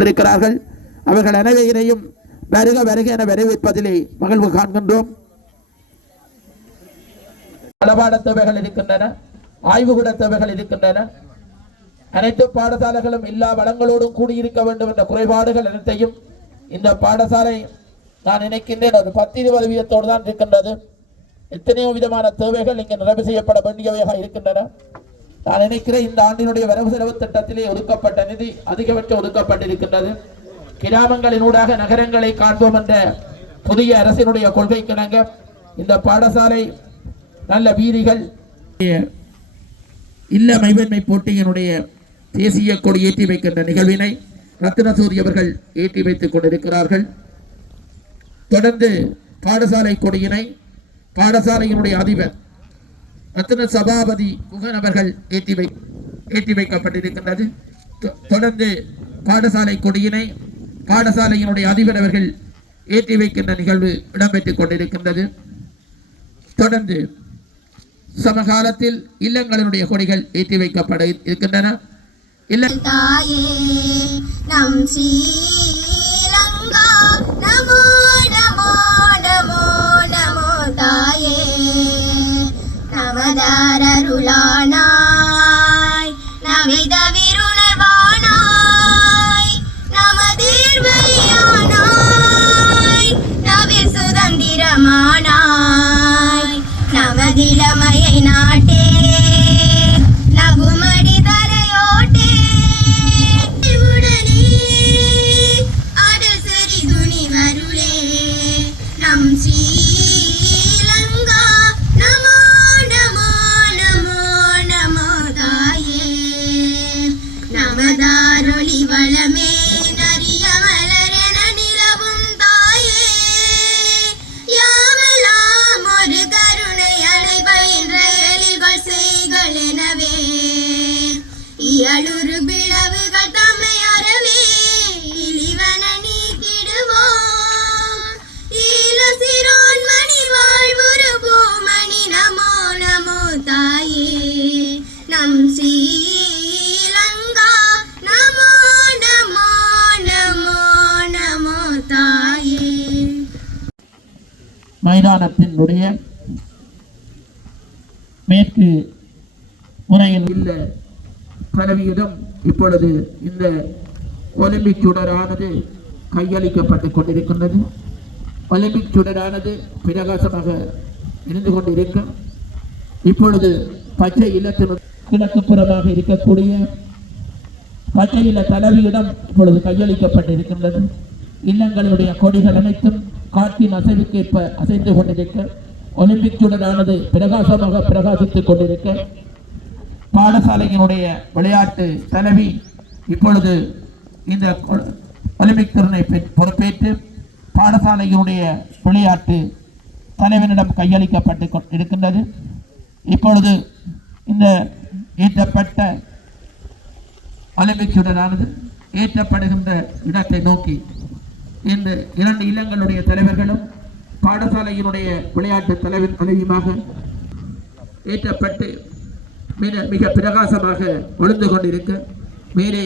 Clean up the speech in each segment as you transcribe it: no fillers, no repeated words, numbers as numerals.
கொண்டிருக்கிறார்கள். அவர்கள் அனைவரையும் வருக வருக என வரவேற்பதிலே மகிழ்வு காண்கின்றோம். அளபாட தேவைகள் இருக்கின்றன, ஆய்வுகூட தேவைகள் இருக்கின்றன. அனைத்து பாடசாலைகளும் எல்லா வளங்களோடும் கூடியிருக்க வேண்டும் என்ற குறைபாடுகள் அனைத்தையும் இந்த பாடசாலை நான் நினைக்கின்றேன் அது 10-20% தான் இருக்கின்றது. எத்தனையோ விதமான தேவைகள் இங்கே நிறைவு செய்யப்பட வேண்டியவையாக இருக்கின்றன. நான் நினைக்கிறேன் இந்த ஆண்டினுடைய வரவு செலவு திட்டத்திலே ஒதுக்கப்பட்ட நிதி அதிகபட்சம் ஒதுக்கப்பட்டிருக்கின்றது. கிராமங்களினூடாக நகரங்களை காண்போம் என்ற புதிய அரசினுடைய கொள்கைக்கிணங்க இந்த பாடசாலை நல்ல வீதிகள் இல்ல மைவன்மை போட்டியினுடைய தேசிய கொடி ஏற்றி வைக்கின்ற நிகழ்வினை ரத்னசூரி அவர்கள் ஏற்றி வைத்துக் கொண்டிருக்கிறார்கள். தொடர்ந்து பாடசாலை கொடியினை பாடசாலையினுடைய அதிபர் ரத்ன சபாபதி குகன் அவர்கள் ஏற்றி வைக்கப்பட்டிருக்கின்றது. தொடர்ந்து பாடசாலை கொடியினை பாடசாலையினுடைய அதிபர் அவர்கள் ஏற்றி வைக்கின்ற நிகழ்வு இடம்பெற்றுக் கொண்டிருக்கின்றது. தொடர்ந்து சமகாலத்தில் இல்லங்களினுடைய கொடிகள் ஏற்றி வைக்கப்பட இருக்கின்றன. நமதிலமையை நாட்டே நகுமடி தலையோட்டே உடனே அடல் சரி துணி வருளே நம் ஸ்ரீலங்கா நமோ நமோ நமோ நமோ தாயே நமதாரொளி வளமே நரிய மலரென நிலவும் தாயே யாமெல்லாம் ஒரு இயலுறு பிளவுகள் தம்மை அறவே இழிவன நீக்கிடுவோம் ஈழ சிரோன் மணி வாழ்வுறு பூமணி நமோ நமோ தாயே நம் ஸ்ரீலங்கா நமோ நமோ நமோ நமோ தாயே. மைதானத்தினுடைய மேற்கு முனையில் உள்ள கல்வியிடம் இப்பொழுது இந்த ஒலிம்பிக் சுடரானது கையளிக்கப்பட்டுக் கொண்டிருக்கின்றது. ஒலிம்பிக் சுடரானது பிரகாசமாக இருந்து கொண்டிருக்கும். இப்பொழுது பச்சை இல்லத்தின் கிழக்கு புறமாக இருக்கக்கூடிய பச்சை இல்ல தலைவியிடம் இப்பொழுது கையளிக்கப்பட்டிருக்கின்றது. இல்லங்களுடைய கொடிகள் அனைத்தும் காற்றின் அசைவுக்கேற்ப அசைந்து கொண்டிருக்க ஒலிம்பிக் சுடரானது பிரகாசமாக பிரகாசித்துக் கொண்டிருக்க பாடசாலையினுடைய விளையாட்டு தலைவி இப்பொழுது இந்த ஒலிம்பிக் திறனை பொறுப்பேற்று பாடசாலையினுடைய விளையாட்டு தலைவனிடம் கையளிக்கப்பட்டு இருக்கின்றது. இப்பொழுது இந்த ஏற்றப்பட்ட ஒலிம்பிக் சுடரானது ஏற்றப்படுகின்ற இடத்தை நோக்கி இந்த 2 இல்லங்களுடைய தலைவர்களும் பாடசாலையினுடைய விளையாட்டு தலைவியுமாக ஏற்றப்பட்டு மிக பிரகாசமாக ஒளிந்து கொண்டிருக்க மேலே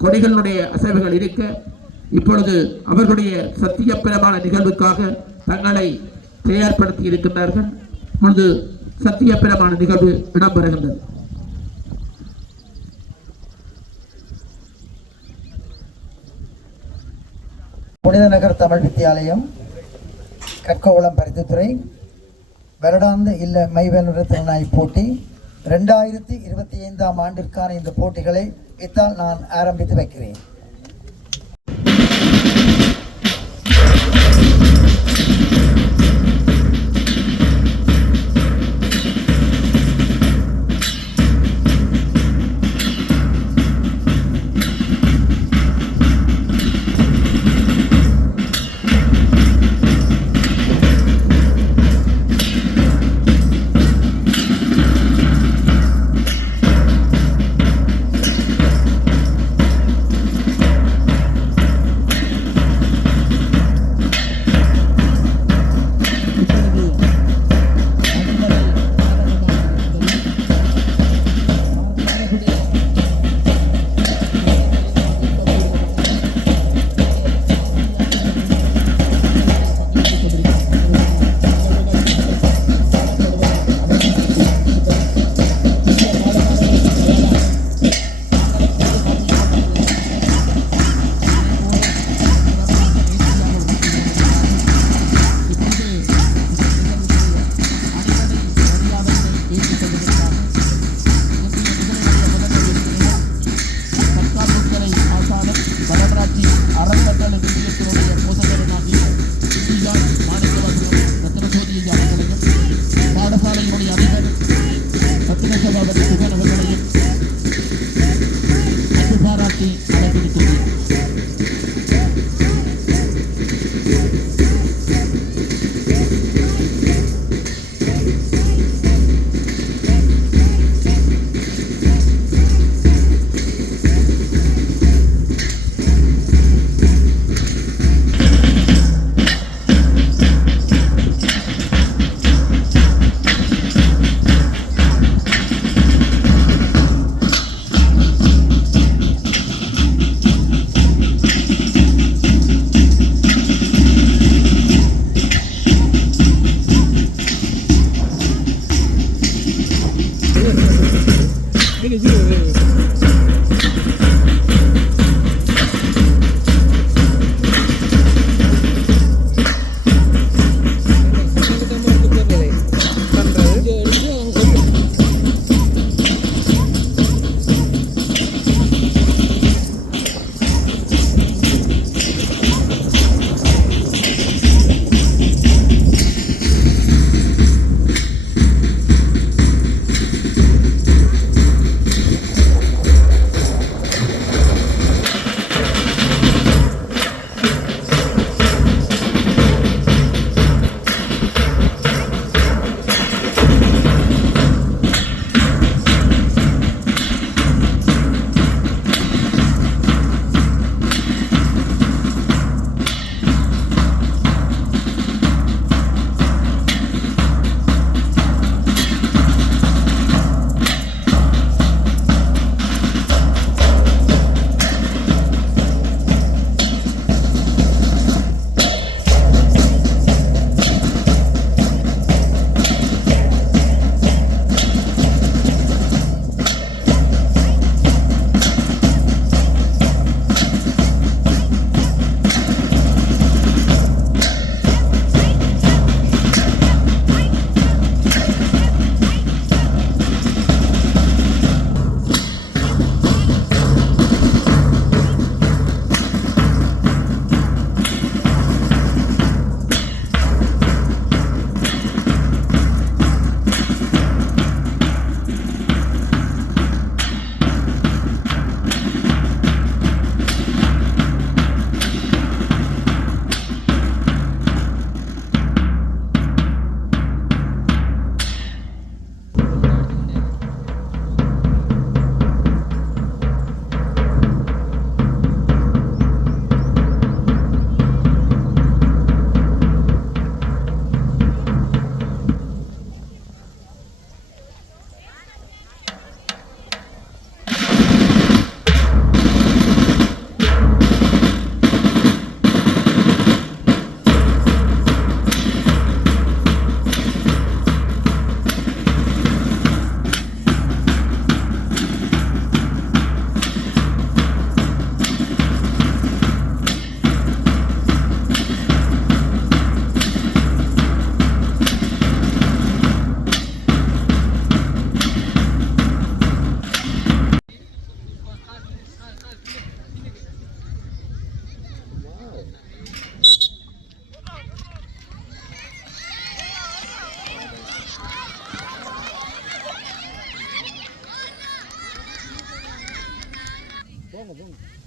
கொடிகளுடைய அசைவுகள் இருக்க இப்பொழுது அவர்களுடைய சத்தியப்பிரமாண நிகழ்வுக்காக தங்களை தயார்படுத்தி இருக்கின்றார்கள். இப்பொழுது சத்தியப்பிரமாண நிகழ்வு இடம்பெறுகின்றது. புனித நகர் தமிழ் வித்தியாலயம் கற்கோவளம் பருத்தித்துறை வருடாந்த இல்ல மைவேலுற திருநாய் போட்டி 2025ஆம் ஆண்டிற்கான இந்த போட்டிகளை இத்தால் நான் ஆரம்பித்து வைக்கிறேன். நோக்கி அழைத்திருக்கின்றேன்.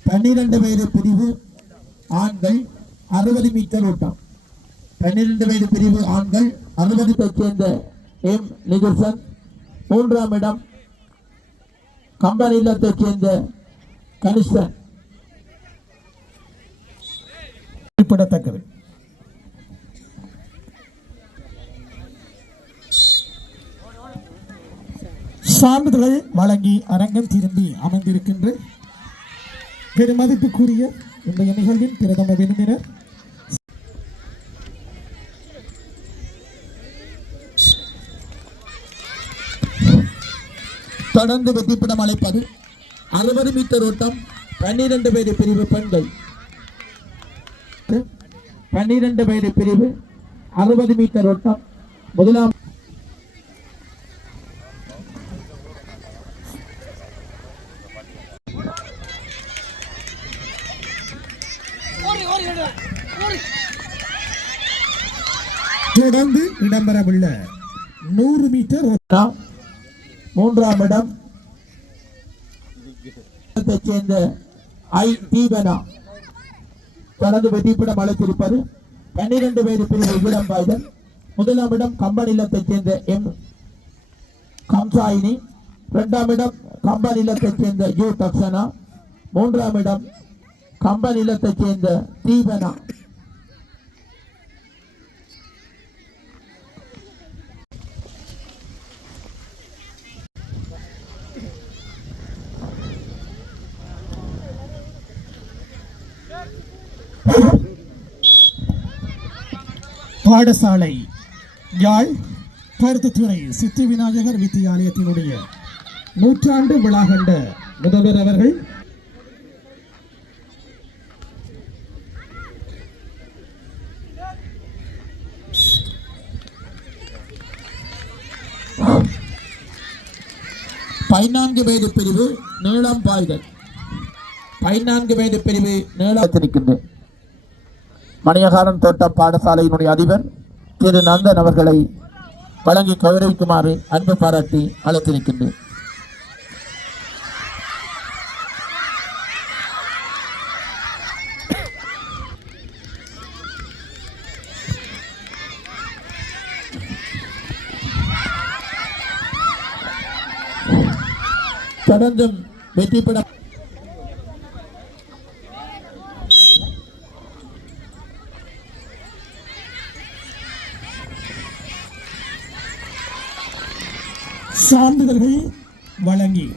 பன்னிரண்டு வயது பிரிவு ஆண்கள் 60 மீட்டர் ஓட்டம். 12 வயது பிரிவு ஆண்கள் 60 சேர்ந்த எம் நிகழ்சன். 3ஆம் இடம் கம்பன் இல்லத்தை சேர்ந்த கனிஷ்டன். குறிப்பிடத்தக்கது. சான்றிதழ்கள் வழங்கி அரங்கம் திரும்பி அமைந்திருக்கின்ற பெருமதிப்புக்குரிய இன்றைய நிகழ்வின் பிரதம விருந்தினர் தொடர்ந்து வெற்றிப்படம் அழைப்பது 60 மீட்டர் ஓட்டம் 12 வயது பிரிவு பெண்கள். 12 வயது பிரிவு 60 மீட்டர் ஓட்டம். முதலாம் தொடர்ந்து இடம்பெறவுள்ள 100 மீட்டர் ஓட்டம். 3ஆம் இடம் சேர்ந்த ஐ தீபனா தொடர்ந்து வெற்றிப்படம் அழைத்திருப்பது 12 வயது பிரிவு இளம்பாய்தல். முதலாம் இடம் கம்பன் இல்லத்தைச் சேர்ந்த எம் கம்சாயினி, 2ஆம் இடம் கம்பன் இல்லத்தைச் சேர்ந்த யு தக்ஷனா, 3ஆம் இடம் கம்பன் இல்லத்தைச் சேர்ந்த தீபனா. பாடசாலை யாழ் பருத்தித்துறை சித்தி விநாயகர் வித்தியாலயத்தினுடைய நூற்றாண்டு விழா கண்ட முதல்வர் அவர்கள் பதினான்கு வயது பிரிவு நீளம் பாய்தல் 14 வயது பிரிவு நீளத்திருக்கின்றது. மணியகாரன் தோட்ட பாடசாலையினுடைய அதிபர் திரு நந்தன் அவர்களை வழங்கி கௌரவிக்குமாறு அன்பு பாராட்டி அழைத்திருக்கின்றேன். தொடர்ந்தும் வெற்றி பெற சான்றிதழ்கள் வழங்கி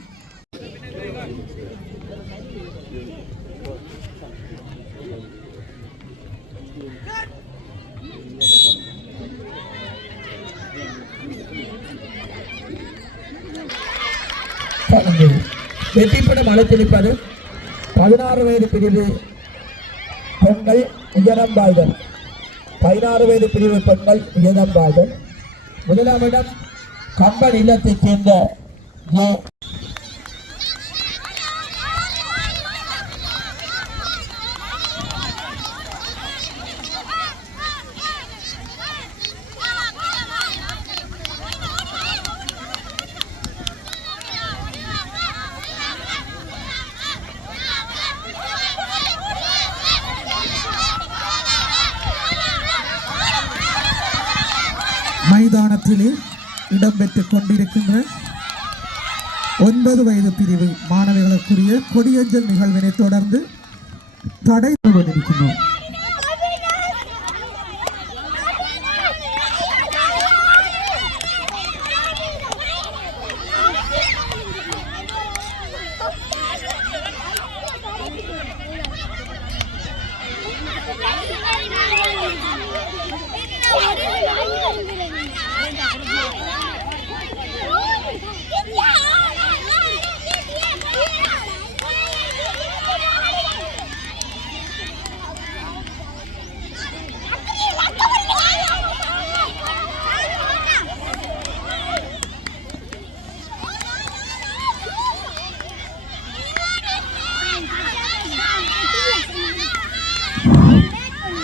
வெற்றிப்படம் அழைத்திருப்பது 16 வயது பிரிவு பெண்கள் உயரம்பாய்தல். 16 வயது பிரிவு பெண்கள் உயரம்பாய்தல். முதலாம் இடம் கம்பன் இல்லத்தைச் சேர்ந்த ஜே மைதானத்திலே இடம்பெற்றுக் கொண்டிருக்கின்ற 9 வயது பிரிவு மாணவர்களுக்குரிய கொடியஞ்சல் நிகழ்வினை தொடர்ந்து தடை கொண்டிருக்கின்றோம்.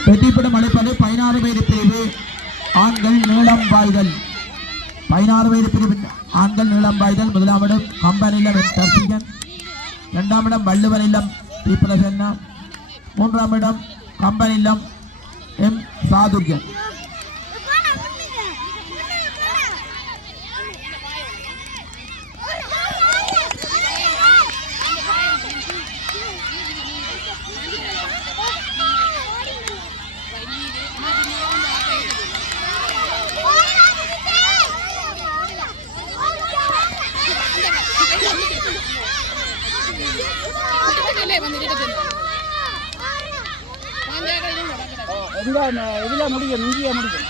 வெற்றிப்படம் அழைப்பது 16 வயது பிரிவு ஆண்கள் நீளம் பாய்தல். 16 வயது பிரிவு ஆண்கள் நீளம் பாய்தல். முதலாம் இடம் கம்பன் இல்லம் எம் தர்சிகன், 2ஆம் இடம் வள்ளுவர் இல்லம் பி பிரசன்னா, 3ஆம் இடம் கம்பன் இல்லம் எம் சாதுர்யன். இதெல்லாம் முடியும், இங்கேயே முடியும்.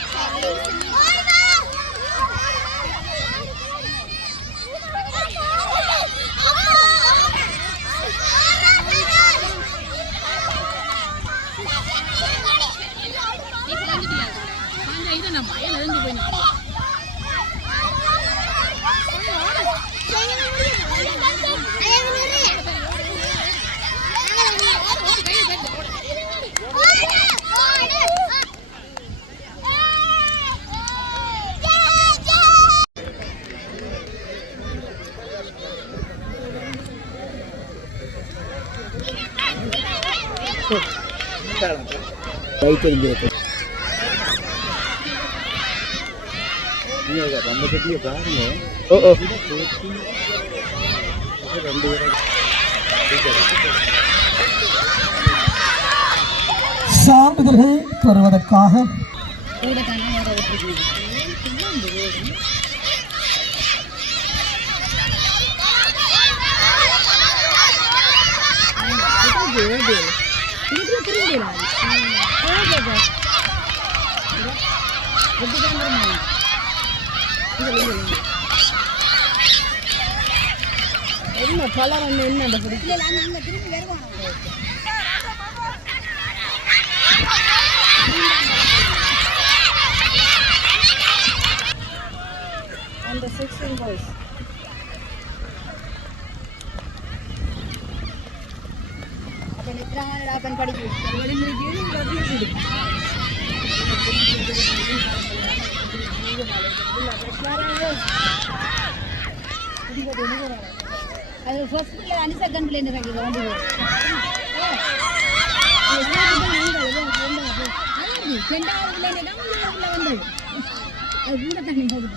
சான்றிதழ்கள் பெறுவதற்காக என்ன கலர் என்ன பிடிக்கும் and the 16 boys. अपन इतना हमारा अपन पढ़ी बड़ी मेरी गेड़ी रवि गुड அது ஃபர்ஸ்ட் பிளே அனி செகண்ட் பிளே என்ன கட்டி வந்து ரெண்டாவது பிளே தான் உள்ள வந்தது அது கூட தண்ணி போகுது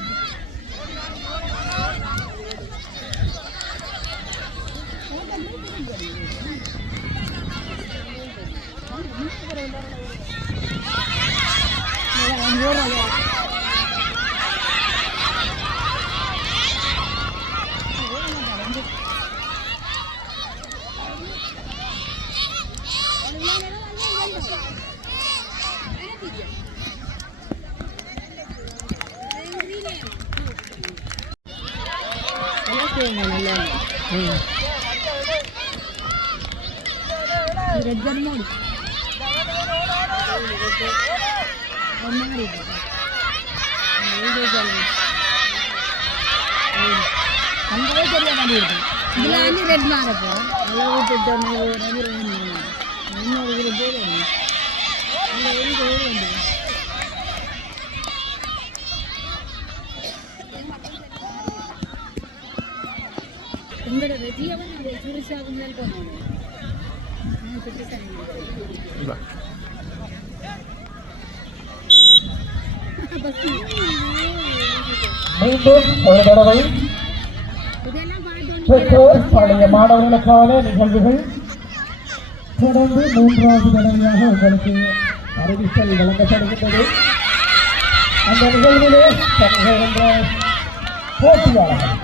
ரெட் மாறப்போ உங்களோட வெற்றியவன் சுருசாகும் மேல் போனோம் மீண்டும் ஒரு தடவை பெற்றோர் பழைய மாணவர்களுக்கான நிகழ்வுகள் தொடர்ந்து மூன்றாவது தடவையாக உங்களுக்கு அறிவித்தல் வழங்கப்படுகின்றது. அந்த நிகழ்விலே பங்கேற்கின்ற போட்டியாளர்கள்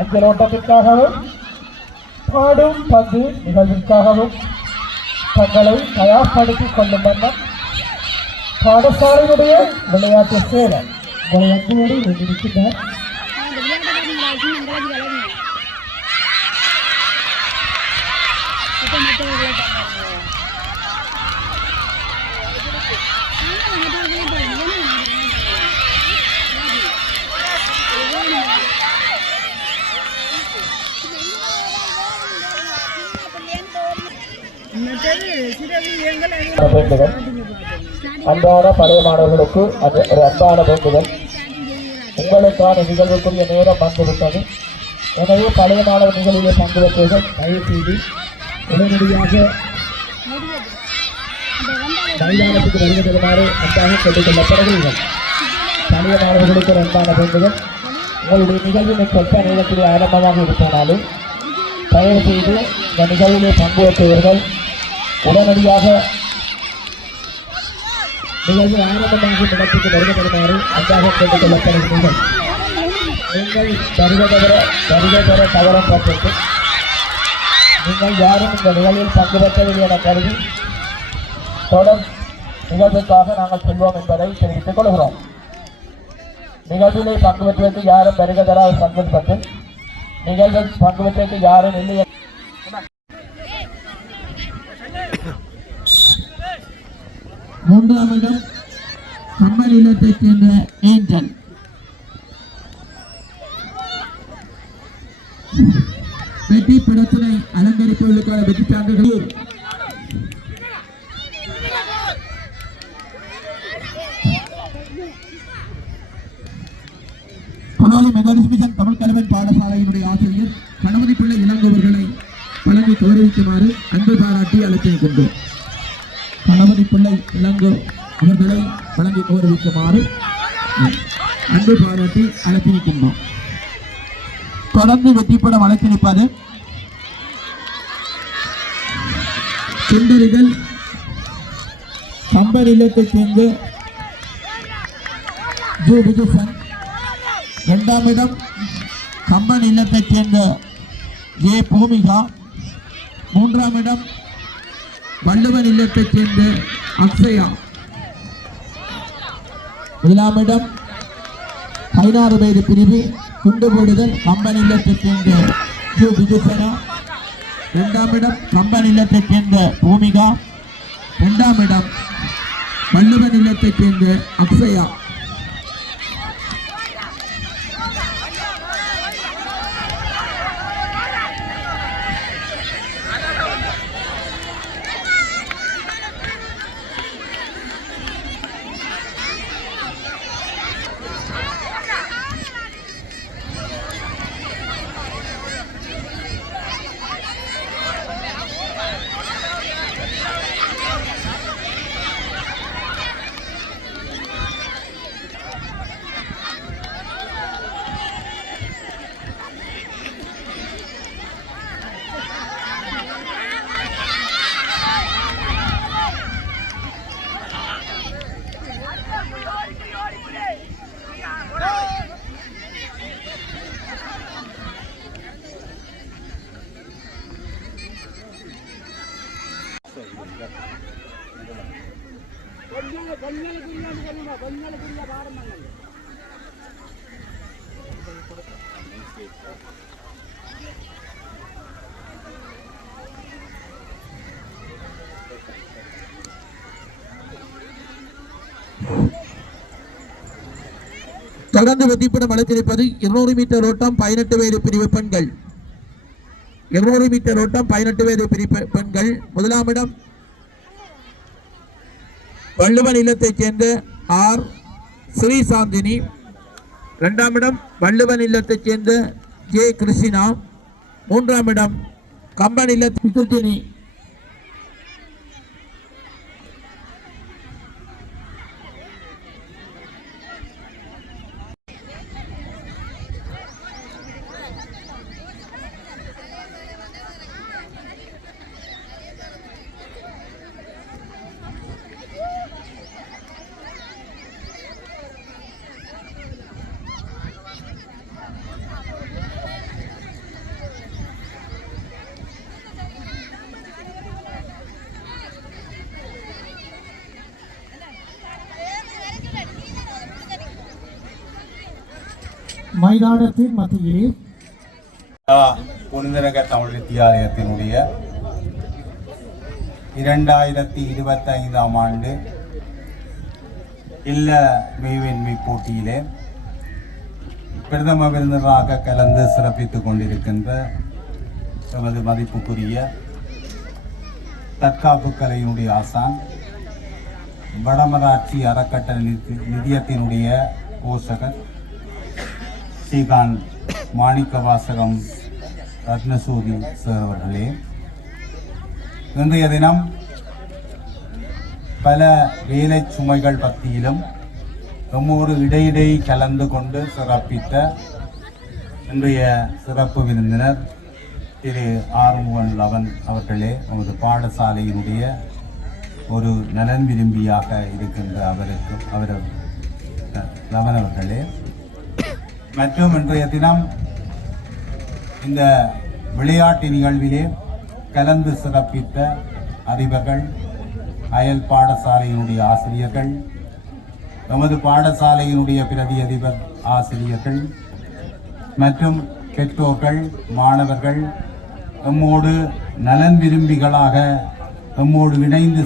அஞ்சலோட்டத்திற்காகவும் பாடும் பந்து நிகழ்விற்காகவும் தங்களை தயார்படுத்திக் கொள்ளும் வண்ணம் பாடசாலையுடைய விளையாட்டு சேவை உங்களை அன்போடு வேண்டியிருக்கின்றார். அன்பான பழைய மாணவர்களுக்கு அது ஒரு அன்பான வேண்டுதல். உங்களுக்கான நிகழ்வுக்குரிய நேரம் வந்துவிட்டது. எனவே பழைய மாணவர் நிகழ்வில் பங்கு பெற்றவர்கள் தயவு செய்து உடனடியாக மைதானத்துக்கு வருகை தருமாறு அன்பாக கேட்டுக் கொள்ளப்படுகிறீர்கள். பழைய மாணவர்களுக்கு ஒரு அன்பான வேண்டுதல். உங்களுடைய நிகழ்வின் சொற்ப நேரத்திலே ஆரம்பமாக இருப்பதாலும் தயவு செய்து இந்த நிகழ்விலே பங்கு பெற்றவர்கள் உடனடியாக நிகழ்வு ஆரம்பமாக இடத்துக்கு வருகை தருமாறு அன்பாக கேட்டுக் கொள்ளப்படுகிறீர்கள். நீங்கள் வருகை தர தவறம் பற்றிட்டு நீங்கள் யாரும் இந்த நிகழ்வில் பங்கு பெற்றவில்லை என கருதி தொடர் நிகழ்வுக்காக நாங்கள் செல்வோம் என்பதை தெரிவித்துக் கொள்கிறோம். நிகழ்விலே பங்கு பெற்றதற்கு யாரும் வருகை தராத சந்தர்ப்பத்தில் நிகழ்வில் பங்கு பெற்றதற்கு யாரும் இல்லை. மூன்றாம் இடம் கம்பல் இல்லத்தைச் சேர்ந்த ஏஞ்சல். வெற்றி படத்தினை அலங்கரிப்பவர்களுக்கான வெற்றி சான்றிதழ் கொனாலி மெகாடிஸ்மிஷன் தமிழ் கலவன் பாடசாலையினுடைய ஆசிரியர் கணபதி பிள்ளை இளங்கோவர்களை வழங்கி கௌரவிக்குமாறு அன்பு பாராட்டி அழைத்திருக்கின்றோம். கணவதி பிள்ளை இளங்கோ அவர்களை வழங்கி கௌரவிக்குமாறு அன்பு பாராட்டி அழைத்திருக்கின்றோம். தொடர்ந்து வெற்றிப்படம் அழைத்திருப்பது சுந்தரிகள் கம்பர் இல்லத்தைச் சேர்ந்த ஜூ விஜயசன். 2ஆம் இடம் கம்பன் இல்லத்தைச் சேர்ந்த ஏ பூமிகா. 3ஆம் இடம் வள்ளுவன் இல்லத்தைச் சேர்ந்த அக்ஷயா. 1ஆம் இடம் 16 வயது பிரிவு குண்டு போடுதல் கம்பன் இல்லத்தைச் சேர்ந்த ஜூ விஜயசனா. 2ஆம் இடம் கம்பன் இல்லத்தைச் சேர்ந்த பூமிகா. 2ஆம் இடம் வள்ளுவன் இல்லத்தைச் சேர்ந்த அக்ஷயா. தொடர்ந்து வெற்றிப்படம் அழைத்திருப்பது 200 மீட்டர் ஓட்டம் 18 வயது பிரிவு பெண்கள். 200 மீட்டர் ஓட்டம் 18 வயது பிரிவு பெண்கள். 1ஆம் இடம் வள்ளுவன் இல்லத்தைச் சேர்ந்த ஆர் ஸ்ரீசாந்தினி. 2ஆம் இடம் வள்ளுவன் இல்லத்தைச் சேர்ந்த ஜே கிருஷ்ணா. 3ஆம் இடம் கம்பன் இல்லத்தினி. மைதானத்தின் மத்தியிலே புனிதநகர் தமிழ் வித்தியாலயத்தினுடைய 2025ஆம் ஆண்டு இல்ல மெய்வெண்மை போட்டியிலே பிரதம விருந்தினராக கலந்து சிறப்பித்துக் கொண்டிருக்கின்ற நமது மதிப்புக்குரிய தற்காப்பு கலையினுடைய ஆசான் வடமராட்சி அறக்கட்டளை நிதியத்தினுடைய போஷகர் ஸ்ரீகான் மாணிக்க வாசகம் ரத்னசூரி சார் அவர்களே, இன்றைய தினம் பல வேலை சுமைகள் பற்றியிலும் நம்மோடு இடையிடையே கலந்து கொண்டு சிறப்பித்த இன்றைய சிறப்பு விருந்தினர் திரு ஆறுமுகன் லவன் அவர்களே, நமது பாடசாலையினுடைய ஒரு நலன் விரும்பியாக இருக்கின்ற அவர் லவன் அவர்களே, மற்றும் இன்றைய தினம் இந்த விளையாட்டு நிகழ்விலே கலந்து சிறப்பித்த அதிபர்கள், அயல் பாடசாலையினுடைய ஆசிரியர்கள், நமது பாடசாலையினுடைய பிரதி அதிபர் ஆசிரியர்கள் மற்றும் பெற்றோர்கள், மாணவர்கள், நம்மோடு நலன் விரும்பிகளாக நம்மோடு இணைந்து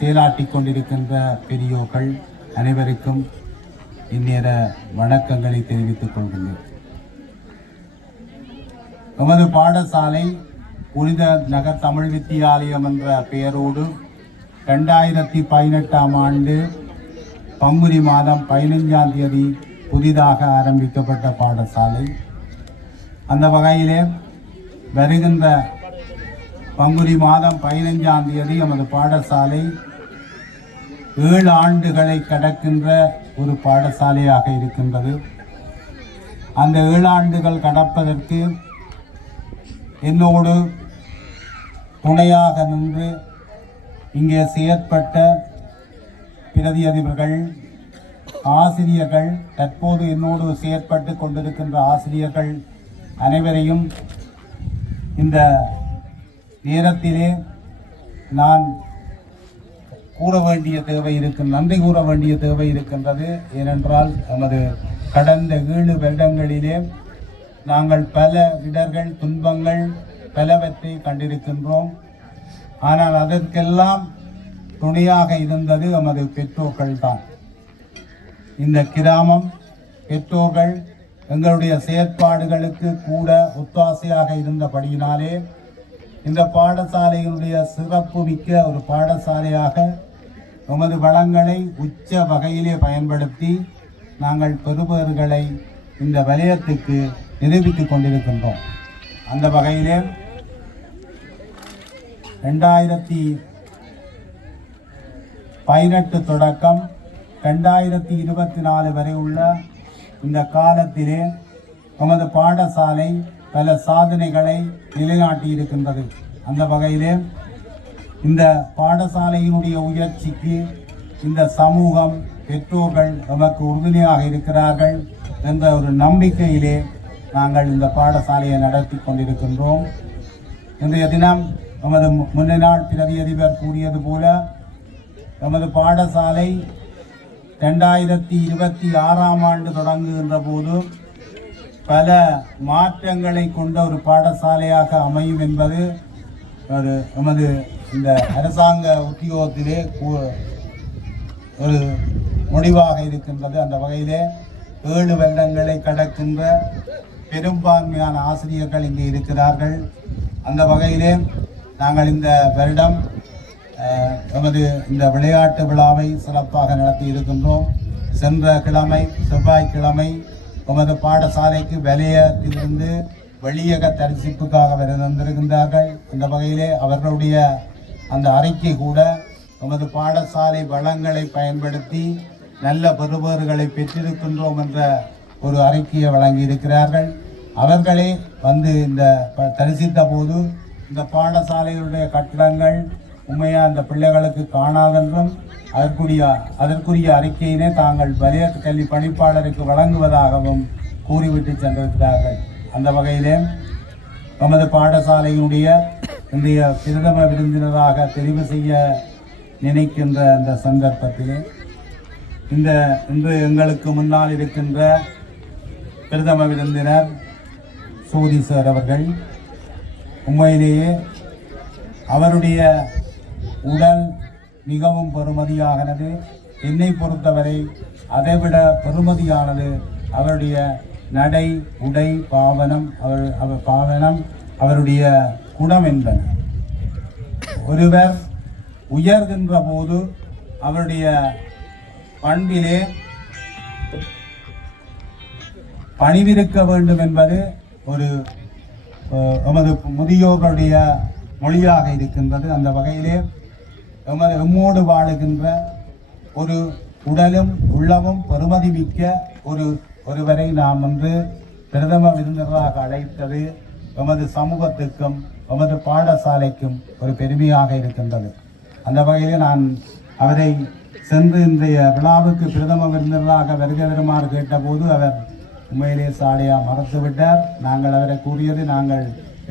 செயலாற்றிக் கொண்டிருக்கின்ற பெரியோர்கள் அனைவருக்கும் இந்நேர வணக்கங்களை தெரிவித்துக் கொள்கிறேன். நமது பாடசாலை புனித நகர் தமிழ் வித்தியாலயம் என்ற பெயரோடு 2018ஆம் ஆண்டு பங்குனி மாதம் 15ஆம் தேதி புதிதாக ஆரம்பிக்கப்பட்ட பாடசாலை. அந்த வகையிலே வருகின்ற பங்குனி மாதம் 15ஆம் தேதி நமது பாடசாலை 7 ஆண்டுகளை கடக்கின்ற ஒரு பாடசாலையாக இருக்கின்றது. அந்த 7 ஆண்டுகள் கடப்பதற்கு என்னோடு துணையாக நின்று இங்கே செயற்பட்ட பிரதி அதிபர்கள், ஆசிரியர்கள், தற்போது என்னோடு செயற்பட்டு கொண்டிருக்கின்ற ஆசிரியர்கள் அனைவரையும் இந்த நேரத்திலே நான் நன்றி கூற வேண்டிய தேவை இருக்கின்றது. ஏனென்றால் நமது கடந்த 7 வருடங்களிலே நாங்கள் பல இடர்கள், துன்பங்கள் பலவற்றை கண்டிருக்கின்றோம். ஆனால் அதற்கெல்லாம் துணையாக இருந்தது நமது பெற்றோர்கள் தான். இந்த கிராமம், பெற்றோர்கள் எங்களுடைய செயற்பாடுகளுக்கு கூட ஒத்தாசையாக இருந்தபடியினாலே இந்த பாடசாலையினுடைய சிறப்பு மிக்க ஒரு பாடசாலையாக நமது வளங்களை உச்ச வகையிலே பயன்படுத்தி நாங்கள் பெறுபவர்களை இந்த வலயத்துக்கு நிரூபித்துக் கொண்டிருக்கின்றோம். அந்த வகையிலே 2018 தொடக்கம் 2024 வரை உள்ள இந்த காலத்திலே நமது பாடசாலை பல சாதனைகளை நிலைநாட்டி இருக்கின்றது. அந்த வகையிலே இந்த பாடசாலையினுடைய உயர்ச்சிக்கு இந்த சமூகம், பெற்றோர்கள் நமக்கு உறுதுணையாக இருக்கிறார்கள் என்ற ஒரு நம்பிக்கையிலே நாங்கள் இந்த பாடசாலையை நடத்தி கொண்டிருக்கின்றோம். இன்றைய தினம் நமது முன்னாள் பிரதி அதிபர் கூறியது போல நமது பாடசாலை 2026ஆம் ஆண்டு தொடங்குகின்ற போது பல மாற்றங்களை கொண்ட ஒரு பாடசாலையாக அமையும் என்பது நமது இந்த அரசாங்க உத்தியோகத்திலே ஒரு முடிவாக இருக்கின்றது. அந்த வகையிலே 7 வருடங்களை கடக்கின்ற பெரும்பான்மையான ஆசிரியர்கள் இங்கே இருக்கிறார்கள். அந்த வகையிலே நாங்கள் இந்த வருடம் நமது இந்த விளையாட்டு விழாவை சிறப்பாக நடத்தி இருக்கின்றோம். சென்ற கிழமை செவ்வாய்க்கிழமை நமது பாடசாலைக்கு வலயத்திலிருந்து வெளியக தரிசிப்புக்காக வந்திருக்கின்றார்கள். அந்த வகையிலே அவர்களுடைய அந்த அறிக்கை கூட நமது பாடசாலை வளங்களை பயன்படுத்தி நல்ல பெறுபேறுகளை பெற்றிருக்கின்றோம் என்ற ஒரு அறிக்கையை வழங்கியிருக்கிறார்கள். அவர்களே வந்து இந்த தரிசித்த போது இந்த பாடசாலைகளுடைய கட்டிடங்கள் உண்மையாக அந்த பிள்ளைகளுக்கு காணாதென்றும் அதற்குரிய அறிக்கையினை தாங்கள் வலய கல்வி பணிப்பாளருக்கு வழங்குவதாகவும் கூறிவிட்டு சென்றிருக்கிறார்கள். அந்த வகையிலே நமது பாடசாலையினுடைய இன்றைய பிரதம விருந்தினராக தெரிவு செய்ய நினைக்கின்ற அந்த சந்தர்ப்பத்திலே இன்று எங்களுக்கு முன்னால் இருக்கின்ற பிரதம விருந்தினர் சோதி சார் அவர்கள் உண்மையிலேயே அவருடைய உடல் மிகவும் பெறுமதியானது. என்னை பொறுத்தவரை அதைவிட பெறுமதியானது அவருடைய நடை, உடை, பாவனம், அவருடைய குணம் என்பன. ஒருவர் உயர்கின்ற போது அவருடைய பண்பிலே பணிவிருக்க வேண்டும் என்பது ஒரு நமது முதியோர்களுடைய மொழியாக இருக்கின்றது. அந்த வகையிலே எம்மோடு வாழுகின்ற ஒரு உடலும் உள்ளமும் பெறுமதி மிக்க ஒருவரை நாம் பிரதம விருந்தினராக அழைத்தது எமது சமூகத்துக்கும் எமது பாடசாலைக்கும் ஒரு பெருமையாக இருக்கின்றது. அந்த வகையிலே நான் அவரை சென்று இன்றைய விழாவுக்கு பிரதம விருந்தினராக வருகை தருமாறு கேட்டபோது அவர் உண்மையிலே சாலையாக மறந்துவிட்டார். நாங்கள் அவரை கூறியது, நாங்கள்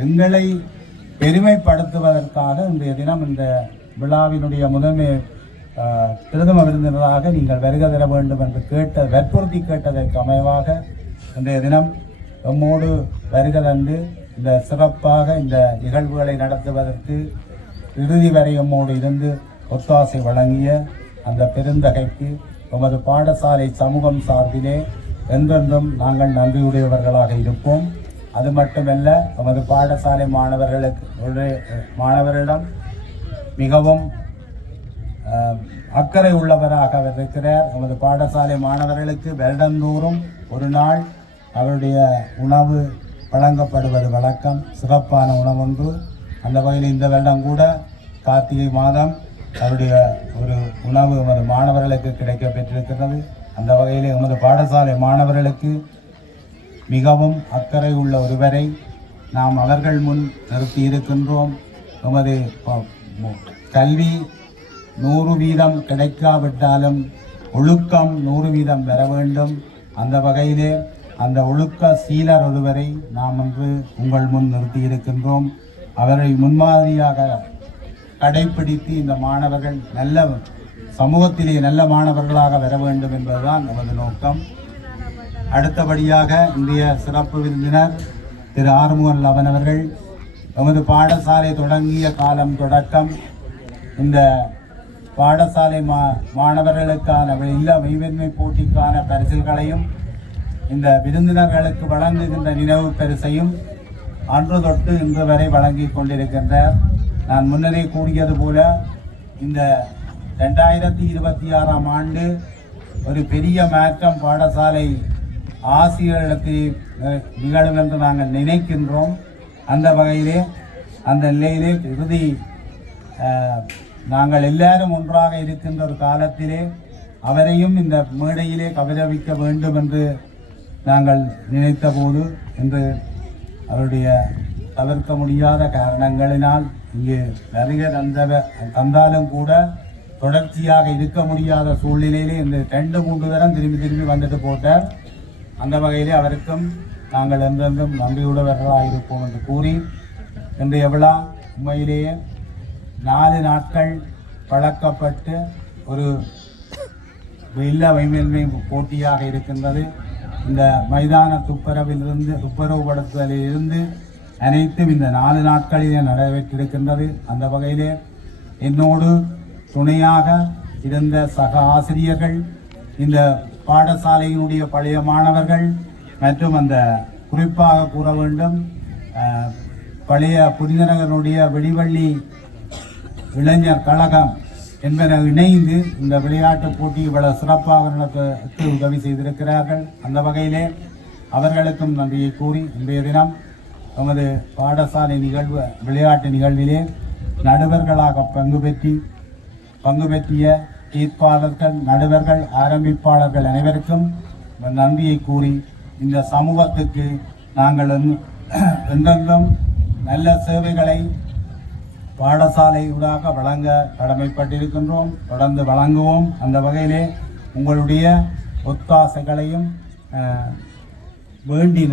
எங்களை பெருமைப்படுத்துவதற்காக இன்றைய தினம் இந்த விழாவினுடைய முதன்மை பிரதம விருந்தினராக நீங்கள் வருகை தர வேண்டும் என்று வற்புறுத்தி கேட்டதற்கு அமைவாக இன்றைய தினம் எம்மோடு வருகை தந்து இந்த சிறப்பாக இந்த நிகழ்வுகளை நடத்துவதற்கு இறுதி வரை எம்மோடு இருந்து ஒத்தாசை வழங்கிய அந்த பெருந்தகைக்கு எமது பாடசாலை சமூகம் சார்பிலே என்றென்றும் நாங்கள் நன்றியுடையவர்களாக இருப்போம். அது மட்டுமல்ல, எமது பாடசாலை மாணவர்களிடம் மிகவும் அக்கறை உள்ளவராக அவர் இருக்கிறார். எமது பாடசாலை மாணவர்களுக்கு வருடந்தோறும் ஒரு நாள் அவருடைய உணவு வழங்கப்படுவது வழக்கம், சிறப்பான உணவொன்று. அந்த வகையில் இந்த வருடம் கூட கார்த்திகை மாதம் அவருடைய ஒரு உணவு எமது மாணவர்களுக்கு கிடைக்க பெற்றிருக்கிறது. அந்த வகையில் எமது பாடசாலை மாணவர்களுக்கு மிகவும் அக்கறை உள்ள ஒருவரை நாம் அவர்கள் முன் நிறுத்தி இருக்கின்றோம். எமது கல்வி 100% கிடைக்காவிட்டாலும் ஒழுக்கம் 100% பெற வேண்டும். அந்த வகையிலே அந்த ஒழுக்க சீலர் ஒருவரை நாம் இன்று உங்கள் முன் நிறுத்தி இருக்கின்றோம். அவரை முன்மாதிரியாக கடைப்பிடித்து இந்த மாணவர்கள் நல்ல சமூகத்திலே நல்ல மாணவர்களாக வர வேண்டும் என்பதுதான் நமது நோக்கம். அடுத்தபடியாக இந்திய சிறப்பு விருந்தினர் திரு ஆறுமுகன் லவன் அவர்கள் நமது பாடசாலை தொடங்கிய காலம் தொடக்கம் இந்த பாடசாலை மாணவர்களுக்கான இல்ல மெய்வெண்மை போட்டிக்கான பரிசில்களையும் இந்த விருந்தினர்களுக்கு வழங்குகின்ற நினைவு பரிசையும் அன்று தொட்டு இன்று வரை வழங்கி கொண்டிருக்கின்றார். நான் முன்னரே கூறியது போல இந்த 2026ஆம் ஆண்டு ஒரு பெரிய மாற்றம் பாடசாலை ஆசிரியர்களிடத்தில் நிகழும் என்று நாங்கள் நினைக்கின்றோம். அந்த வகையிலே அந்த நிலையிலே இறுதி நாங்கள் எல்லாரும் ஒன்றாக இருக்கின்ற ஒரு காலத்திலே அவரையும் இந்த மேடையிலே கௌரவிக்க வேண்டும் என்று நாங்கள் நினைத்த போது இன்று அவருடைய தவிர்க்க முடியாத காரணங்களினால் இங்கே வருகை தந்தாலும் கூட தொடர்ச்சியாக இருக்க முடியாத சூழ்நிலையிலே இந்த 2-3 தரம் திரும்பி வந்துட்டு போட்டார். அந்த வகையிலே அவருக்கும் நாங்கள் என்றென்றும் நன்றியுடையவர்களாக இருப்போம் என்று கூறி இன்றைய விழா உண்மையிலேயே 4 நாட்கள் பழக்கப்பட்டு ஒரு இல்ல வைமேன்மை போட்டியாக இருக்கின்றது. இந்த மைதான துப்புரவுபடுத்துதலிலிருந்து அனைத்தும் இந்த 4 நாட்களிலே நடைபெற்றிருக்கின்றது. அந்த வகையிலே என்னோடு துணையாக இருந்த சக ஆசிரியர்கள், இந்த பாடசாலையினுடைய பழைய மாணவர்கள் மற்றும் அந்த குறிப்பாக கூற வேண்டும் பழைய புனிதநகருடைய வெளிவள்ளி இளைஞர் கழகம் என்பன இணைந்து இந்த விளையாட்டு போட்டி இவ்வளவு சிறப்பாக நடத்த உதவி செய்திருக்கிறார்கள். அந்த வகையிலே அவர்களுக்கும் நன்றியை கூறி இன்றைய தினம் நமது பாடசாலை விளையாட்டு நிகழ்விலே நடுவர்களாக பங்கு பெற்றிய தீர்ப்பாளர்கள், நடுவர்கள், ஆரம்பிப்பாளர்கள் அனைவருக்கும் நன்றியை கூறி இந்த சமூகத்துக்கு நாங்கள் என்றென்றும் நல்ல சேவைகளை பாடசாலையூடாக வழங்க கடமைப்பட்டிருக்கின்றோம். தொடர்ந்து வழங்குவோம். அந்த வகையிலே உங்களுடைய ஒத்தாசைகளையும் வேண்டி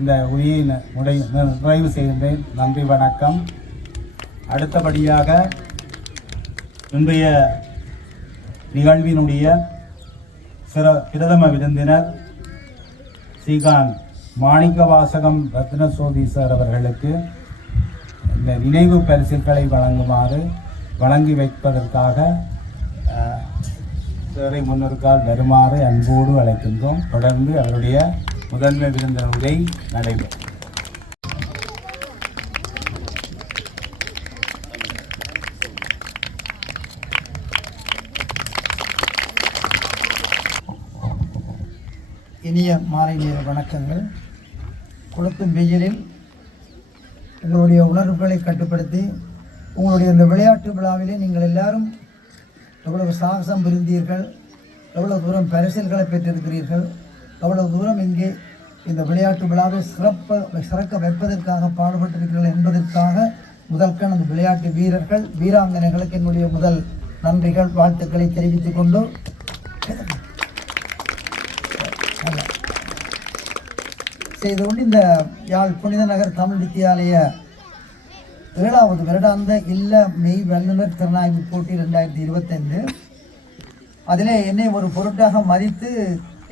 இந்த உரையை நிறைவு செய்கின்றேன். நன்றி, வணக்கம். அடுத்தபடியாக இன்றைய நிகழ்வினுடைய பிரதம விருந்தினர் ஸ்ரீகாந்த் மாணிக்கவாசகம் ரத்னசோதீசர் அவர்களுக்கு இந்த நினைவு பரிசுகளை வழங்கி வைப்பதற்காக சிறை முன்னோருக்கால் வருமாறு அன்போடு அழைக்கின்றோம். தொடர்ந்து அவருடைய முதன்மை விருந்தினர் உரை நடைபெறும். இனிய மாலை நேர வணக்கங்கள். கொளுத்தும் வெயிலில் உங்களுடைய உணர்வுகளை கட்டுப்படுத்தி உங்களுடைய இந்த விளையாட்டு விழாவிலே நீங்கள் எல்லாரும் எவ்வளவு சாகசம் புரிந்தீர்கள், எவ்வளவு தூரம் பரிசில்களை பெற்றிருக்கிறீர்கள், எவ்வளவு தூரம் இங்கே இந்த விளையாட்டு விழாவை சிறக்க வைப்பதற்காக பாடுபட்டிருக்கிறீர்கள் என்பதற்காக முதல்கண் அந்த விளையாட்டு வீரர்கள் வீராங்கனைகளுக்கு என்னுடைய முதல் நன்றிகள் வாழ்த்துக்களை தெரிவித்துக் கொண்டு செய்துகொண்டு இந்த யாழ் புனித நகர் தமிழ் வித்தியாலய 7வது வருடாந்த இல்ல மெய் வல்லுநர் திறனாய்வு போட்டி 2025 அதிலே என்னை ஒரு பொருட்டாக மதித்து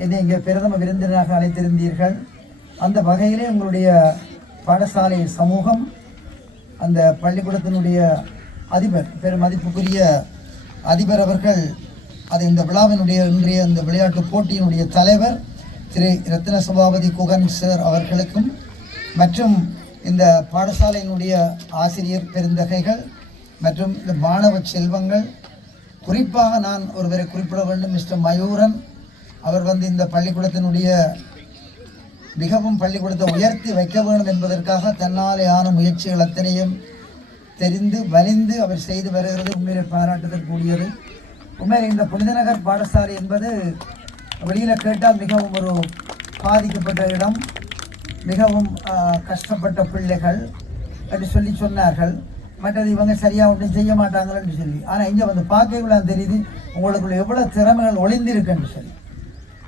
என்னை இங்கே பிரதம விருந்தினராக அழைத்திருந்தீர்கள். அந்த வகையிலே உங்களுடைய பாடசாலை சமூகம், அந்த பள்ளிக்கூடத்தினுடைய அதிபர், பெருமதிப்புக்குரிய அதிபர் அவர்கள், அது இந்த விழாவினுடைய இன்றைய இந்த விளையாட்டு போட்டியினுடைய தலைவர் திரு ரத்ன சபாபதி குகன் சார் அவர்களுக்கும் மற்றும் இந்த பாடசாலையினுடைய ஆசிரியர் பெருந்தகைகள் மற்றும் இந்த மாணவ செல்வங்கள், குறிப்பாக நான் ஒருவரை குறிப்பிட வேண்டும், மிஸ்டர் மயூரன். அவர் இந்த பள்ளிக்கூடத்தினுடைய மிகவும் பள்ளிக்கூடத்தை உயர்த்தி வைக்க வேண்டும் என்பதற்காக தன்னாலேயான முயற்சிகள் அத்தனையும் தெரிந்து வலிந்து அவர் செய்து வருகிறது உண்மையிலே பாராட்டுதற்குரியது. உண்மையிலே இந்த புனித நகர் பாடசாலை என்பது வெளியில் கேட்டால் மிகவும் ஒரு பாதிக்கப்பட்ட இடம், மிகவும் கஷ்டப்பட்ட பிள்ளைகள் என்று சொல்லி சொன்னார்கள். மற்றது இவங்க சரியாக ஒன்றும் செய்ய மாட்டாங்கன்னு சொல்லி. ஆனால் இங்கே வந்து பார்க்கக்குள்ள தெரியுது உங்களுக்குள்ள எவ்வளோ திறமைகள் ஒளிந்திருக்குன்னு சொல்லி.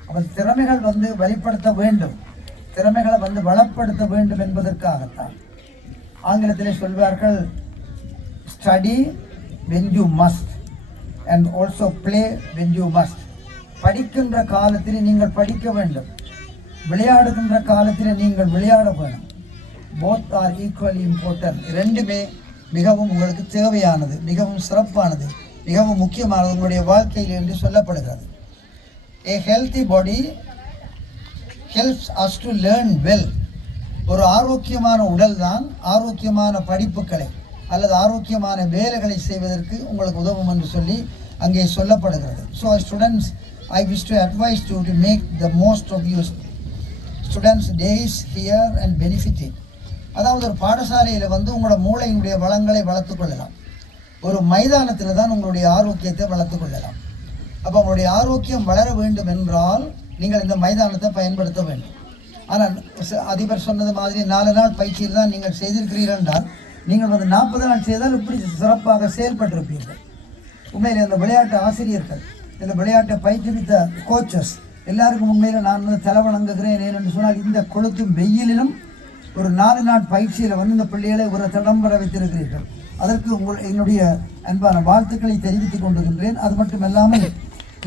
அப்போ திறமைகள் வந்து வெளிப்படுத்த வேண்டும், திறமைகளை வந்து வளப்படுத்த வேண்டும் என்பதற்காகத்தான். ஆங்கிலத்திலே சொல்வார்கள் study when you must and also play when you must. படிக்கின்ற காலத்தில் நீங்கள் படிக்க வேண்டும், விளையாடுகின்ற காலத்தில் நீங்கள் விளையாட வேண்டும். Both are equally important. ரெண்டுமே மிகவும் உங்களுக்கு தேவையானது, மிகவும் சிறப்பானது, மிகவும் முக்கியமானது உங்களுடைய வாழ்க்கையில் என்று சொல்லப்படுகிறது. A healthy body helps us to learn well. ஒரு ஆரோக்கியமான உடல் தான் ஆரோக்கியமான படிப்புகளை அல்லது ஆரோக்கியமான வேலைகளை செய்வதற்கு உங்களுக்கு உதவும் என்று சொல்லி அங்கே சொல்லப்படுகிறது. So students, I wish to advise you to make the most of your students' days here and benefit it. அதாவது ஒரு பாடசாலையில் வந்து உங்களோட மூளையினுடைய வளங்களை வளர்த்து கொள்ளலாம், ஒரு மைதானத்தில் தான் உங்களுடைய ஆரோக்கியத்தை வளர்த்து கொள்ளலாம். அப்போ உங்களுடைய ஆரோக்கியம் வளர வேண்டும் என்றால் நீங்கள் இந்த மைதானத்தை பயன்படுத்த வேண்டும். ஆனால் அதிபர் சொன்னது மாதிரி 4 நாள் பயிற்சியில் தான் நீங்கள் செய்திருக்கிறீர்கள் என்றால் நீங்கள் வந்து 40 நாள் செய்தால் இப்படி சிறப்பாக செயல்பட்டிருப்பீர்கள். உண்மையில் இந்த விளையாட்டு ஆசிரியர்கள், இந்த விளையாட்டை பயிற்றுவித்த கோச்சஸ் எல்லாருக்கும் உண்மையில் நான் வந்து தலைவணங்குகிறேன். ஏனென்று சொன்னால் இந்த கொளுத்தும் வெயிலிலும் ஒரு 4 நாள் பயிற்சியில் வந்து இந்த பிள்ளைகளை ஒரு திடம்பெற வைத்திருக்கிறீர்கள். அதற்கு என்னுடைய அன்பான வாழ்த்துக்களை தெரிவித்துக் கொண்டிருக்கின்றேன். அது மட்டுமல்லாமல்